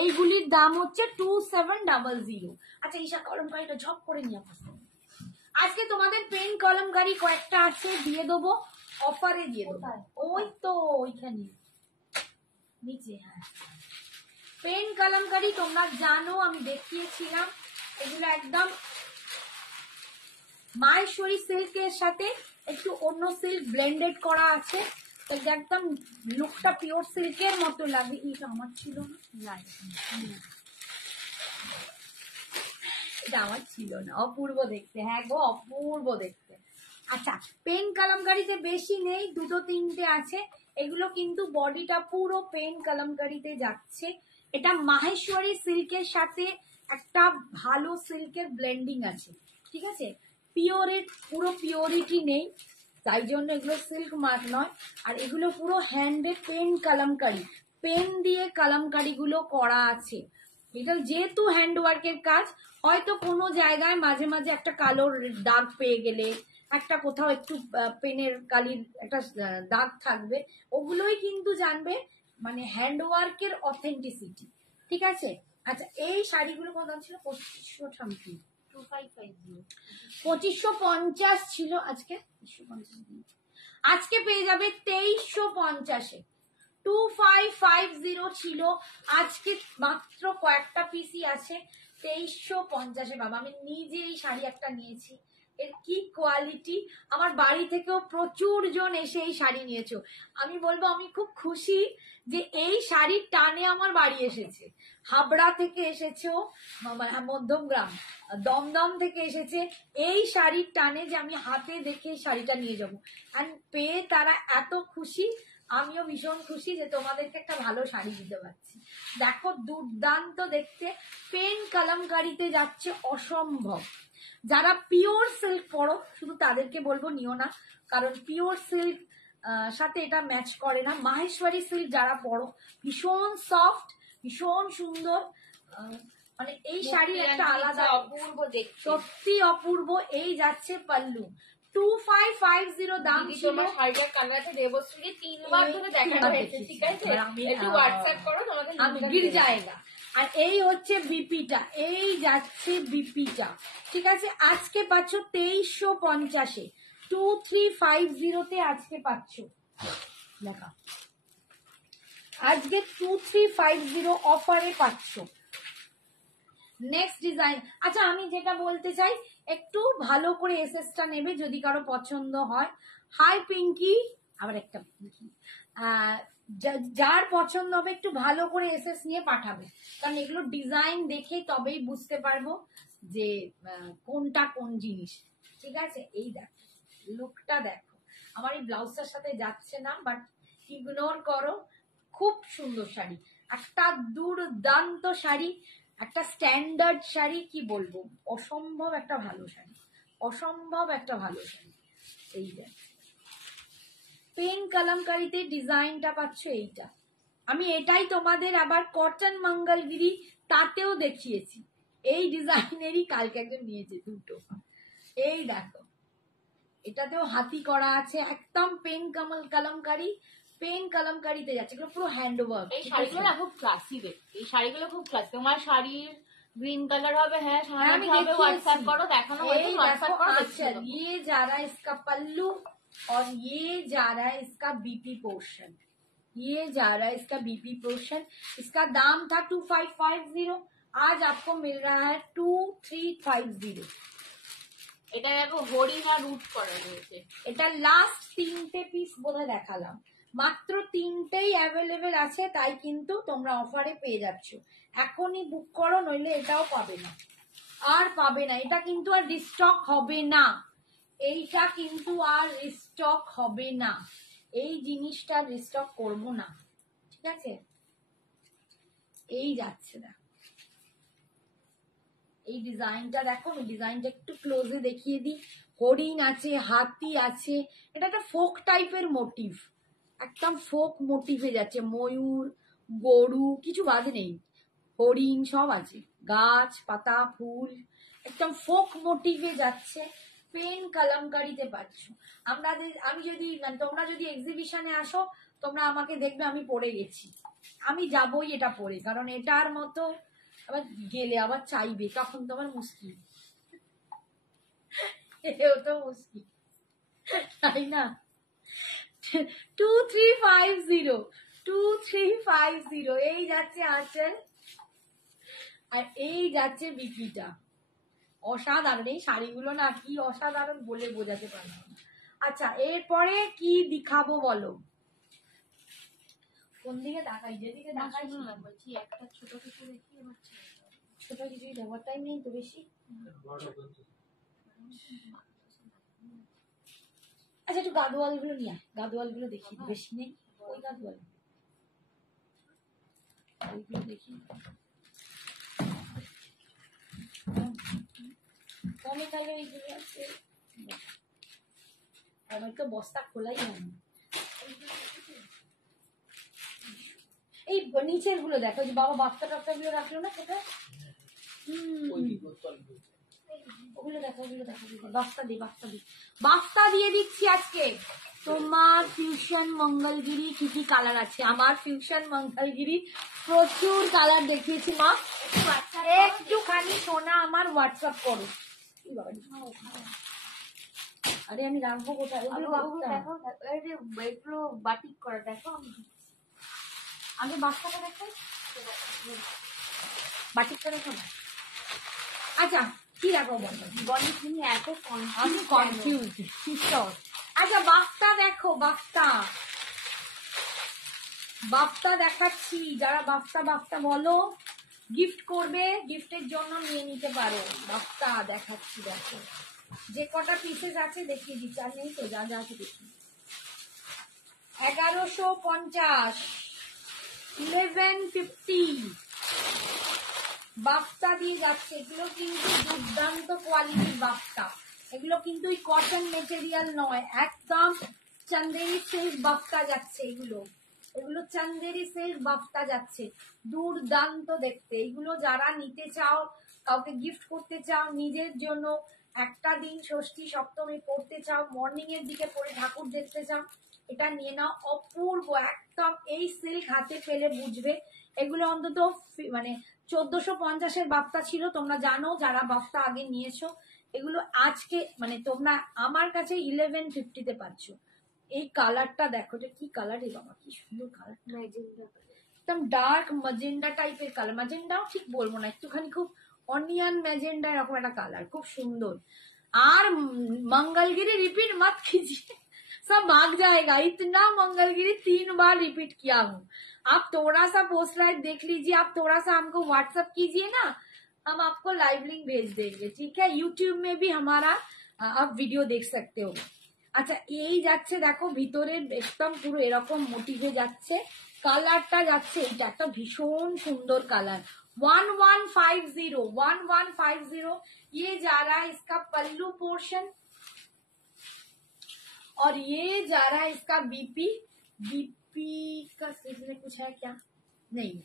এইগুলির দাম হচ্ছে 2700। আচ্ছা ঈশা, কলমকারিটা ঝপ করে নিয়ে আসো। আজকে তোমাদের পেন কলমকারি কয়েকটা আছে, দিয়ে দেবো, অফারে দিয়ে দেবো। ওই তো ওইখানে নিচে, হ্যাঁ পেন কলমকারি তোমরা জানো, আমি দেখিয়েছিলাম, এগুলো একদম মাহেশ্বরী সিল্কের সাথে একটু অন্য সিল্ক ব্লেন্ডেড করা আছে, একদম লুকটা পিওর সিল্কের মতো লাগে। এটা আমার ছিল না, এটা আমার ছিল না, অপূর্ব দেখতে, হ্যাঁ গো অপূর্ব দেখতে। আচ্ছা, পেন কলমকারিতে বেশি নেই, দুটো তিনটে আছে, এগুলো কিন্তু বডিটা পুরো পেন কলমকারিতে যাচ্ছে। এটা মাহেশ্বরী সিল্কের সাথে একটা ভালো সিল্কের ব্লেন্ডিং আছে, ঠিক আছে? পিওরের পুরো পিওরিটি নেই, তাই জন্য এগুলো সিল্ক মার্ক নয়। আর এগুলো পুরো হ্যান্ডে পেন কলমকারি, পেন দিয়ে কলমকারিগুলো করা আছে। এটা যেহেতু হ্যান্ডওয়ার্কের কাজ, হয়তো কোনো জায়গায় মাঝে মাঝে একটা কালোর দাগ পেয়ে গেলে, একটা কোথাও একটু পেনের কালির একটা দাগ থাকবে, ওগুলোই কিন্তু জানবে মানে হ্যান্ডওয়ার্কের অথেন্টিসিটি, ঠিক আছে? আচ্ছা, এই শাড়িগুলো কত দাম ছিল? 2500 সামথিং, 2550 ছিল, আজকে 2550, আজকে পেয়ে যাবে 2350-এ। 2550 ছিল, আজকে মাত্র কয়েকটা পিসি আছে 2350-এ। বাবা, আমি নিজে এই শাড়ি একটা নিয়েছি, এর কি কোয়ালিটি! আমার বাড়ি থেকেও প্রচুর জন এসে এই শাড়ি নিয়েছো। আমি বলবো আমি খুব খুশি যে এই শাড়ির টানে আমার বাড়ি এসেছে। হাবড়া থেকে এসেছো, মধ্যমগ্রাম, দমদম থেকে এসেছে এই শাড়ির টানে, যে আমি হাতে দেখে এই শাড়িটা নিয়ে যাবো। আর পেয়ে তারা এত খুশি, আমিও ভীষণ খুশি যে তোমাদেরকে একটা ভালো শাড়ি দিতে পারছি। দেখো দুর্দান্ত দেখতে, পেন কলমকারিতে যাচ্ছে অসম্ভব। যারা পিওর সিল্ক পরো শুধু তাদেরকে বলবো নিও না, কারণ পিওর সিল্ক সাথে এটা ম্যাচ করে না। মাহেশ্বরী সিল্ক যারা পরো, ভীষণ সফট, ভীষণ সুন্দর, মানে এই শাড়ির একটা আলাদা অপূর্ব দেখতে, সত্যি অপূর্ব। এই যাচ্ছে পাল্লু, 2550 দাম ছিল। তোমার শাড়িটার কালারটা দেবশ্রীকে 3 বার ধরে দেখানো হয়েছে, ঠিক আছে? একটু হোয়াটসঅ্যাপ করো, তোমাকে আমি গির যায়গা। আর এই হচ্ছে বিপিটা, এই যাচ্ছে বিপিটা, ঠিক আছে? আজকে পাচ্ছ 2350-এ, 2350-তে আজকে পাচ্ছ, দেখা আজকে 2350 অফারে পাচ্ছ। Next design. আচ্ছা আমি যেটা বলতে চাই, একটু ভালো করে এসএসটা নেবে যদি কারো পছন্দ হয়। হাই পিঙ্কি, আবার একটা পিঙ্কি, যার পছন্দ হবে একটু ভালো করে এসএস নিয়ে পাঠাবে, কারণ এগুলো ডিজাইন দেখে তবেই বুঝতে পারবো যে কোনটা কোন জিনিস। ঠিক আছে, এই দেখো লুকটা দেখো, আমার এই ব্লাউজটার সাথে যাচ্ছে না, বাট ইগনোর করো। খুব সুন্দর শাড়ি, একটা দুর্দান্ত শাড়ি, একটা স্ট্যান্ডার্ড শাড়ি, কি বলবো, অসম্ভব একটা ভালো শাড়ি, অসম্ভব একটা ভালো শাড়ি। এই দেখ পেন কালামকারীতে ডিজাইনটা পাচ্ছ এইটা। আমি এটাই তোমাদের আবার কটন মঙ্গলগিরি তাতেও দেখিয়েছি, এই ডিজাইনেরই কালকে একজন নিয়েছে দুটো। এই দেখো এটাতেও হাতি করা আছে, একদম পেন কালামকারী, পেন কালামকারীতে যাচ্ছে, এগুলো পুরো হ্যান্ড ওয়ার্ক। এই শাড়িগুলো না খুব ক্লাসি রে, এই শাড়িগুলো খুব ক্লাসি। তোমার শাড়ির গ্রিন কালার হবে, হ্যাঁ আমি হবে, হোয়াটসঅ্যাপ করো, দেখানো হয়েছে, হোয়াটসঅ্যাপ করো। अच्छा ये जा रहा है इसका पल्लू और ये जा रहा है इसका बीपी पोर्शन, ये जा रहा है इसका बीपी पोर्शन। इसका दाम था 2550, आज आपको मिल रहा है 2350। এটা দেখো হরিণ আর রুট করা রয়েছে। এটা লাস্ট 3টে পিস বোধহয় দেখালাম, মাত্র 3টেই অ্যাভেলেবেল আছে, তাই কিন্তু তোমরা অফারে পেয়ে যাচ্ছ। এখনই বুক করো, নইলে এটাও পাবে না, আর পাবে না। এটা কিন্তু আর রিস্টক হবে না, এইটা কিন্তু আর রিস্টক হবে না, এই জিনিসটা রিস্টক করব না। ঠিক আছে, এই যাচ্ছে না, এই ডিজাইনটা দেখো, আমি ডিজাইনটা একটু ক্লোজে দেখিয়ে দিই। হরিণ আছে, হাতি আছে, এটা একটা ফোক টাইপের মোটিভ, একদম ফোক মোটিভে যাচ্ছে, ময়ূর গরু কিছু বাদ নেই, হরিণ সব আছে, গাছ পাতা ফুল, একদম ফোক মোটিভে যাচ্ছে, পেন কালামকারিতে পাচ্ছ। আমি যদি তোমরা যদি এক্সিবিশনে আসো, তোমরা আমাকে দেখবে আমি পরে গেছি, আমি যাবই এটা পরে, কারণ এটার মতো আবার গেলে আবার চাইবে, তখন তোমার মুশকিল, এও তো মুশকিল, তাই না। 2350 এই যাচ্ছে আঁচল, আর এই যাচ্ছে বিপিটা। অসাধারণ এই শাড়িগুলো না, কি অসাধারণ বলে বোঝাতে পারবো না। আচ্ছা এরপরে কি দেখাবো বলো, কোন দিকে তাকাই, যেদিকে তাকাই বলছি একটা ছোট কিছু দেখি, ছোট কিছুই দেওয়ার টাইম নেই তো বেশি। আচ্ছা একটু গাদোয়াল গুলো নিয়ে আয়, গাদোয়াল গুলো দেখি, বেশি নেই, ওই গাদোয়াল ওইগুলো দেখি, কমে তাহলে এইগুলো আছে, আমার তো বস্তা খোলাই হয়নি। এই নিচের গুলো দেখো, যে বাবা বাপ্তা টাপ্তা গুলো রাখলো না সেটা, ওগুলো দেখো, ওগুলো দেখো, বাস্তা দিয়ে দিচ্ছি আজকে। তোমার ফিউশন মঙ্গলগিরি কি কি কালার আছে, আমার ফিউশন মঙ্গলগিরি প্রচুর কালার দেখিয়েছি মা, একটুখানি সোনা আমার হোয়াটসঅ্যাপ করো। আরে আমি রাখবো কোথায়, ওগুলো দেখো এগুলো বাটিক করা, দেখো আগে বাস্তাটা দেখো, বাটিকটা দেখো না। আচ্ছা কি রাখবো বলো, বলি তুমি এত আমি কনফিউজ। আচ্ছা বাফতা দেখো, বাফতা দেখাচ্ছি, যারা বাফতা বলো গিফট করবে, গিফটের জন্য নিয়ে নিতে পারো। বাফতা দেখাচ্ছি, দেখো যে কটা পিসেস আছে দেখিয়ে দিচ্ছি, আর নেই তো, যা যা আছে দেখি। 1150, 1150 বাফতা দিয়ে যাচ্ছে। এগুলো কিন্তু দুর্দান্ত কোয়ালিটির বাফতা, এগুলো কিন্তু ওই কটন মেটেরিয়াল নয়, একদম চান্দেরি সিল্ক বাফতা যাচ্ছে, এগুলো চান্দেরি সিল্ক বাফতা যাচ্ছে, দুর্দান্ত দেখতে। এগুলো যারা নিতে চাও, কাউকে গিফট করতে চাও, নিজের জন্য একটা দিন ষষ্ঠী সপ্তমী পড়তে চাও, মর্নিং এর দিকে পরে ঠাকুর দেখতে চাও, এটা নিয়ে নাও, অপূর্ব একদম। এই সিল্ক হাতে পেলে বুঝবে, এগুলো অন্তত মানে 1450-এর বাফতা ছিল, তোমরা জানো যারা বাফতা আগে নিয়েছো। এগুলো আজকে মানে তোমরা আমার কাছে 1150-তে পাচ্ছ। এই কালারটা দেখো, এটা কি কালার রে বাবা, কি সুন্দর কালার, একদম ডার্ক ম্যাজেন্ডা টাইপের কালার, ম্যাজেন্ডাও ঠিক বলবো না, একটুখানি খুব অনিয়ন ম্যাজেন্ডা এরকম একটা কালার, খুব সুন্দর। আর मंगलगिरी रिपीट मत कीजिए, सब भाग जाएगा। इतना मंगलगिरी 3 बार रिपीट किया हूँ। आप थोड़ा सा पोस्ट लाइव देख लीजिए, आप थोड़ा सा हमको व्हाट्सएप कीजिए ना, हम आपको लाइव लिंक भेज देंगे, ठीक है। यूट्यूब में भी हमारा आप वीडियो देख सकते हो। আচ্ছা এই যাচ্ছে দেখো ভিতরে একদম পুরো এরকম মোটিভে যাচ্ছে, কালারটা যাচ্ছে এইটা একটা ভীষণ সুন্দর কালার। 1150 ये जा रहा है इसका पल्लू पोर्शन, और ये जा रहा है इसका बीपी। बीपी का स्लीव्स में कुछ है क्या? नहीं,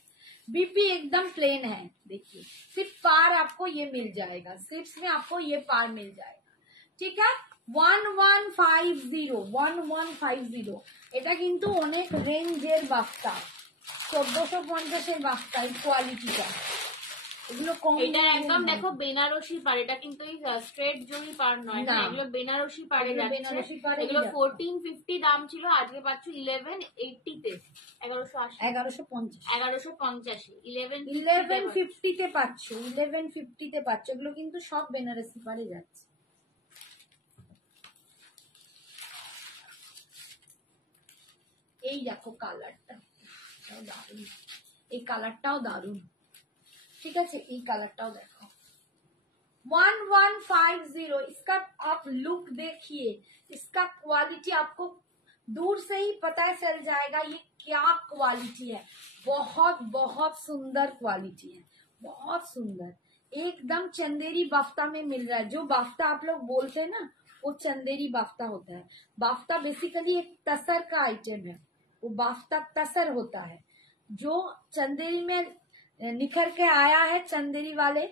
बीपी एकदम प्लेन है। देखिए सिर्फ पार आपको ये मिल जाएगा, स्लीव्स में आपको ये पार मिल जाएगा, ठीक है। 1150 এটা কিন্তু অনেক রেঞ্জের বাফতা, 1450 বাফতা, এই কোয়ালিটিটা। এগুলো কম, এটা একদম দেখো বেনারসি পাড়, এটা কিন্তু এই স্ট্রেট জরি পাড় নয়, না। এগুলো বেনারসি পাড়ে এগুলো যাচ্ছে। বেনারসি পাড়ে এগুলো যাচ্ছে। 1450 দাম ছিল, আজকে পাচ্ছ 1180 তে, 1180 1150 1150 1150 তে পাচ্ছ, 1150 তে পাচ্ছ। এগুলো কিন্তু সব বেনারসি পাড়ে যাচ্ছে। এই দেখো কালারটা দারুন, এই কালারটাও দারুন, ঠিক আছে। এই কালারটাও দেখো 1150। इसका आप लुक देखिए, इसका क्वालिटी आपको दूर से ही पता चल जाएगा ये क्या क्वालिटी है। बहुत बहुत सुंदर क्वालिटी है, बहुत सुंदर, एकदम चंदेरी बाफ्ता में मिल रहा है। जो बाफ्ता आप लोग बोलते हैं ना, वो चंदेरी बाफ्ता होता है। बाफ्ता बेसिकली एक तसर का आइटम है, वो बाफ्ता तसर होता है। जो चंदेरी में निखर के आया है चंदेरी वाले,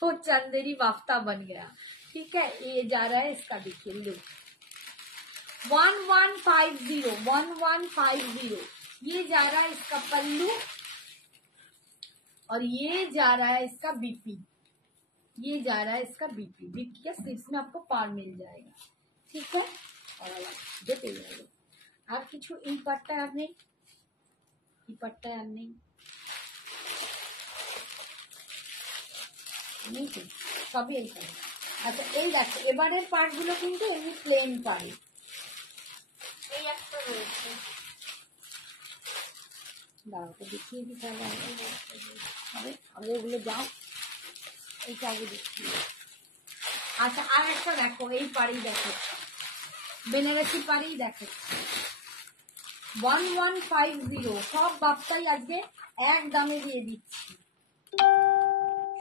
वो चंदेरी बाफ्ता बन गया, ठीक है। ये जा रहा है इसका, देखिए लुक 1150 ये जा रहा है इसका पल्लू, और ये जा रहा है इसका बीपी। ये जा रहा है इसका बीपी। बीपी के स्लीव्स में आपको पार मिल जाएगा, ठीक है। और যেতে যাবে আর কিছু এই পাটটা আর নেই, এই পাটটা আর নেই, নেই তো, সবই এই পাড়ে। আচ্ছা এই দেখো এবারের পার্ট গুলো কিন্তু এমনি প্লেন পাড়ে। এই একটা রয়েছে, দাঁড়াও তো দেখিয়ে দিতে হবে আগে, আগে ওগুলো যাও, এইটা আগে দেখিয়ে। আচ্ছা আর একটা দেখো এই পাড়েই দেখো, বেনারসি পাড়েই দেখো 1150। সব বাপ্তাই আজকে এক দামে দিয়ে দিচ্ছি,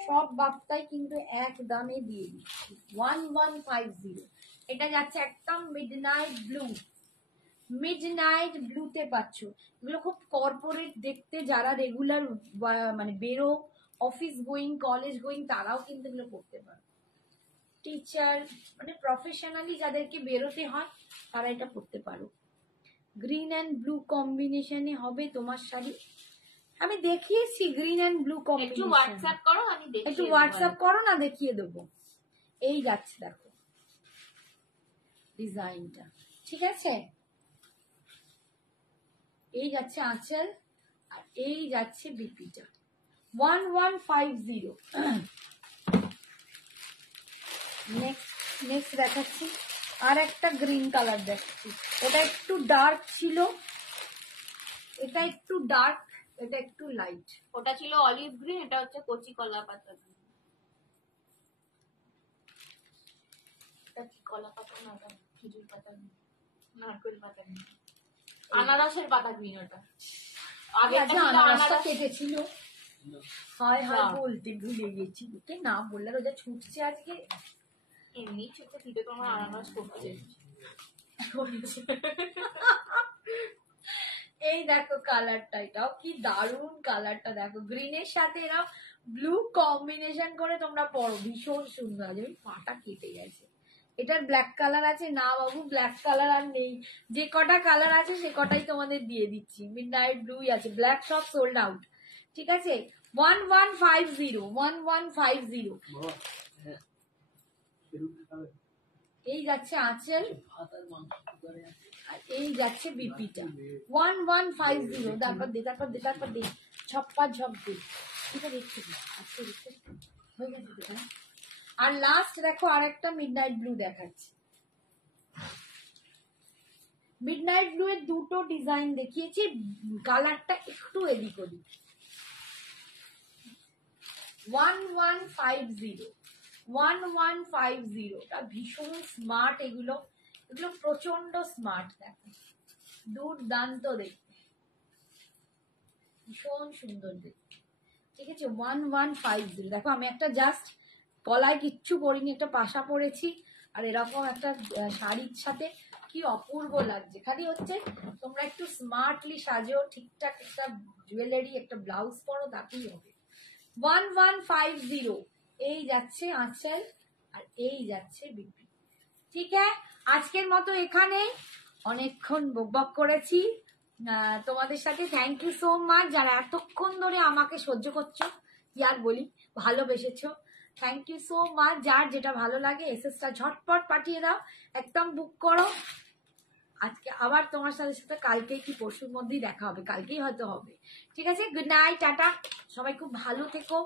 সব বাপ্তাই কিন্তু এক দামে দিয়ে দিচ্ছি 1150। এটা যাচ্ছে একদম মিডনাইট ব্লু, মিডনাইট ব্লুতে পাচ্ছ। এগুলো খুব কর্পোরেট দেখতে, যারা রেগুলার মানে বেরো, অফিস গোয়িং, কলেজ গোয়িং, তারাও কিন্তু এগুলো করতে পারে। টিচার মানে প্রফেশনালি যাদেরকে বেরোতে হয় তারা এটা পড়তে পারো। গ্রিন অ্যান্ড ব্লু কম্বিনেশনে হবে তোমার শাড়ি। আমি দেখিয়েছি গ্রিন অ্যান্ড ব্লু একটু কম্বিনেশন, হোয়াটসঅ্যাপ করো, আমি দেখি। একটু হোয়াটসঅ্যাপ করো না, দেখিয়ে দেবো। এই যাচ্ছে দেখো ডিজাইনটা, ঠিক আছে। এই যাচ্ছে আঁচল, আর এই যাচ্ছে বিপিটা 1150। নেক্সট দেখাচ্ছি আর একটা গ্রিন কালার দেখাচ্ছি। এটা একটু ডার্ক ছিল, এটা একটু ডার্ক, এটা একটু লাইট। ওটা ছিল অলিভ গ্রিন, এটা হচ্ছে কচি কলা পাতা গ্রিন। এটা কি কলা পাতা না, এটা খেজুর পাতা গ্রিন, নারকেল পাতা গ্রিন, আনারসের পাতা গ্রিন। ওটা আগে আনারসটা কেটেছিল, হায় হায় বলতে ভুলে গেছি, ওকে না বললে রোজা ছুটছে আজকে। এমনি ছোট ভিডিও তোমার আনারস করতে। এই দেখো কালারটা, এটাও কি দারুন কালারটা দেখো, গ্রিনের সাথে এরকম ব্লু কম্বিনেশন করে তোমরা পরো, ভীষণ সুন্দর। আজ আমি পাটা কেটে গেছে। এটার ব্ল্যাক কালার আছে না বাবু, ব্ল্যাক কালার আর নেই, যে কটা কালার আছে সে কটাই তোমাদের দিয়ে দিচ্ছি। মিডনাইট ব্লুই আছে, ব্ল্যাক সব সোল্ড আউট, ঠিক আছে। 1150। এই যাচ্ছে আঁচল, আর এই যাচ্ছে বিপিটা 1150। তারপর দে ঝপ্পা ঝপ দে, ঠিক আছে। দেখছি আজকে দেখতে হয়ে গেছে তো, হ্যাঁ? আর লাস্ট দেখো আরেকটা মিডনাইট ব্লু দেখাচ্ছি। মিডনাইট ব্লু এর দুটো ডিজাইন দেখিয়েছি, কালারটা একটু এদিক ওদিক। 1150 1150 টা ভীষণ স্মার্ট। এগুলো প্রচন্ড স্মার্ট, দেখো দুর্দান্ত দেখতে, ভীষণ সুন্দর দেখতে। ঠিক আছে, 1150। দেখো আমি একটা জাস্ট গলায় কিচ্ছু পরিনি, একটা পাশা পরেছি, আর এরকম একটা শাড়ির সাথে কি অপূর্ব লাগছে। খালি হচ্ছে তোমরা একটু স্মার্টলি সাজো, ঠিকঠাক একটা জুয়েলারি, একটা ব্লাউজ পরো, তাতেই হবে। 1150 এই যাচ্ছে আঁচল, আর এই যাচ্ছে বিক্রি। ঠিক আছে, আজকের মতো এখানেই, অনেকক্ষণ বকবক করেছি তোমাদের সাথে। থ্যাংক ইউ সো মাচ যারা এতক্ষণ ধরে আমাকে সহ্য করছো, কি আর বলি, ভালোবেসেছো। Thank you so much. যার যেটা ভালো লাগে এসএসটা ঝটপট পাঠিয়ে দাও, একদম বুক করো। আজকে আবার তোমার সাথে কালকে কি পরশুর মধ্যেই দেখা হবে, কালকেই হয়তো হবে। ঠিক আছে, গুড নাইট, টাটা। সবাই খুব ভালো থেকো,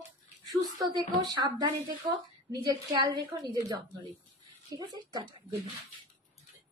সুস্থ থেকো, সাবধানে থেকো, নিজের খেয়াল রেখো, নিজের যত্ন রেখো। ঠিক আছে, টাটা, গুড নাইট।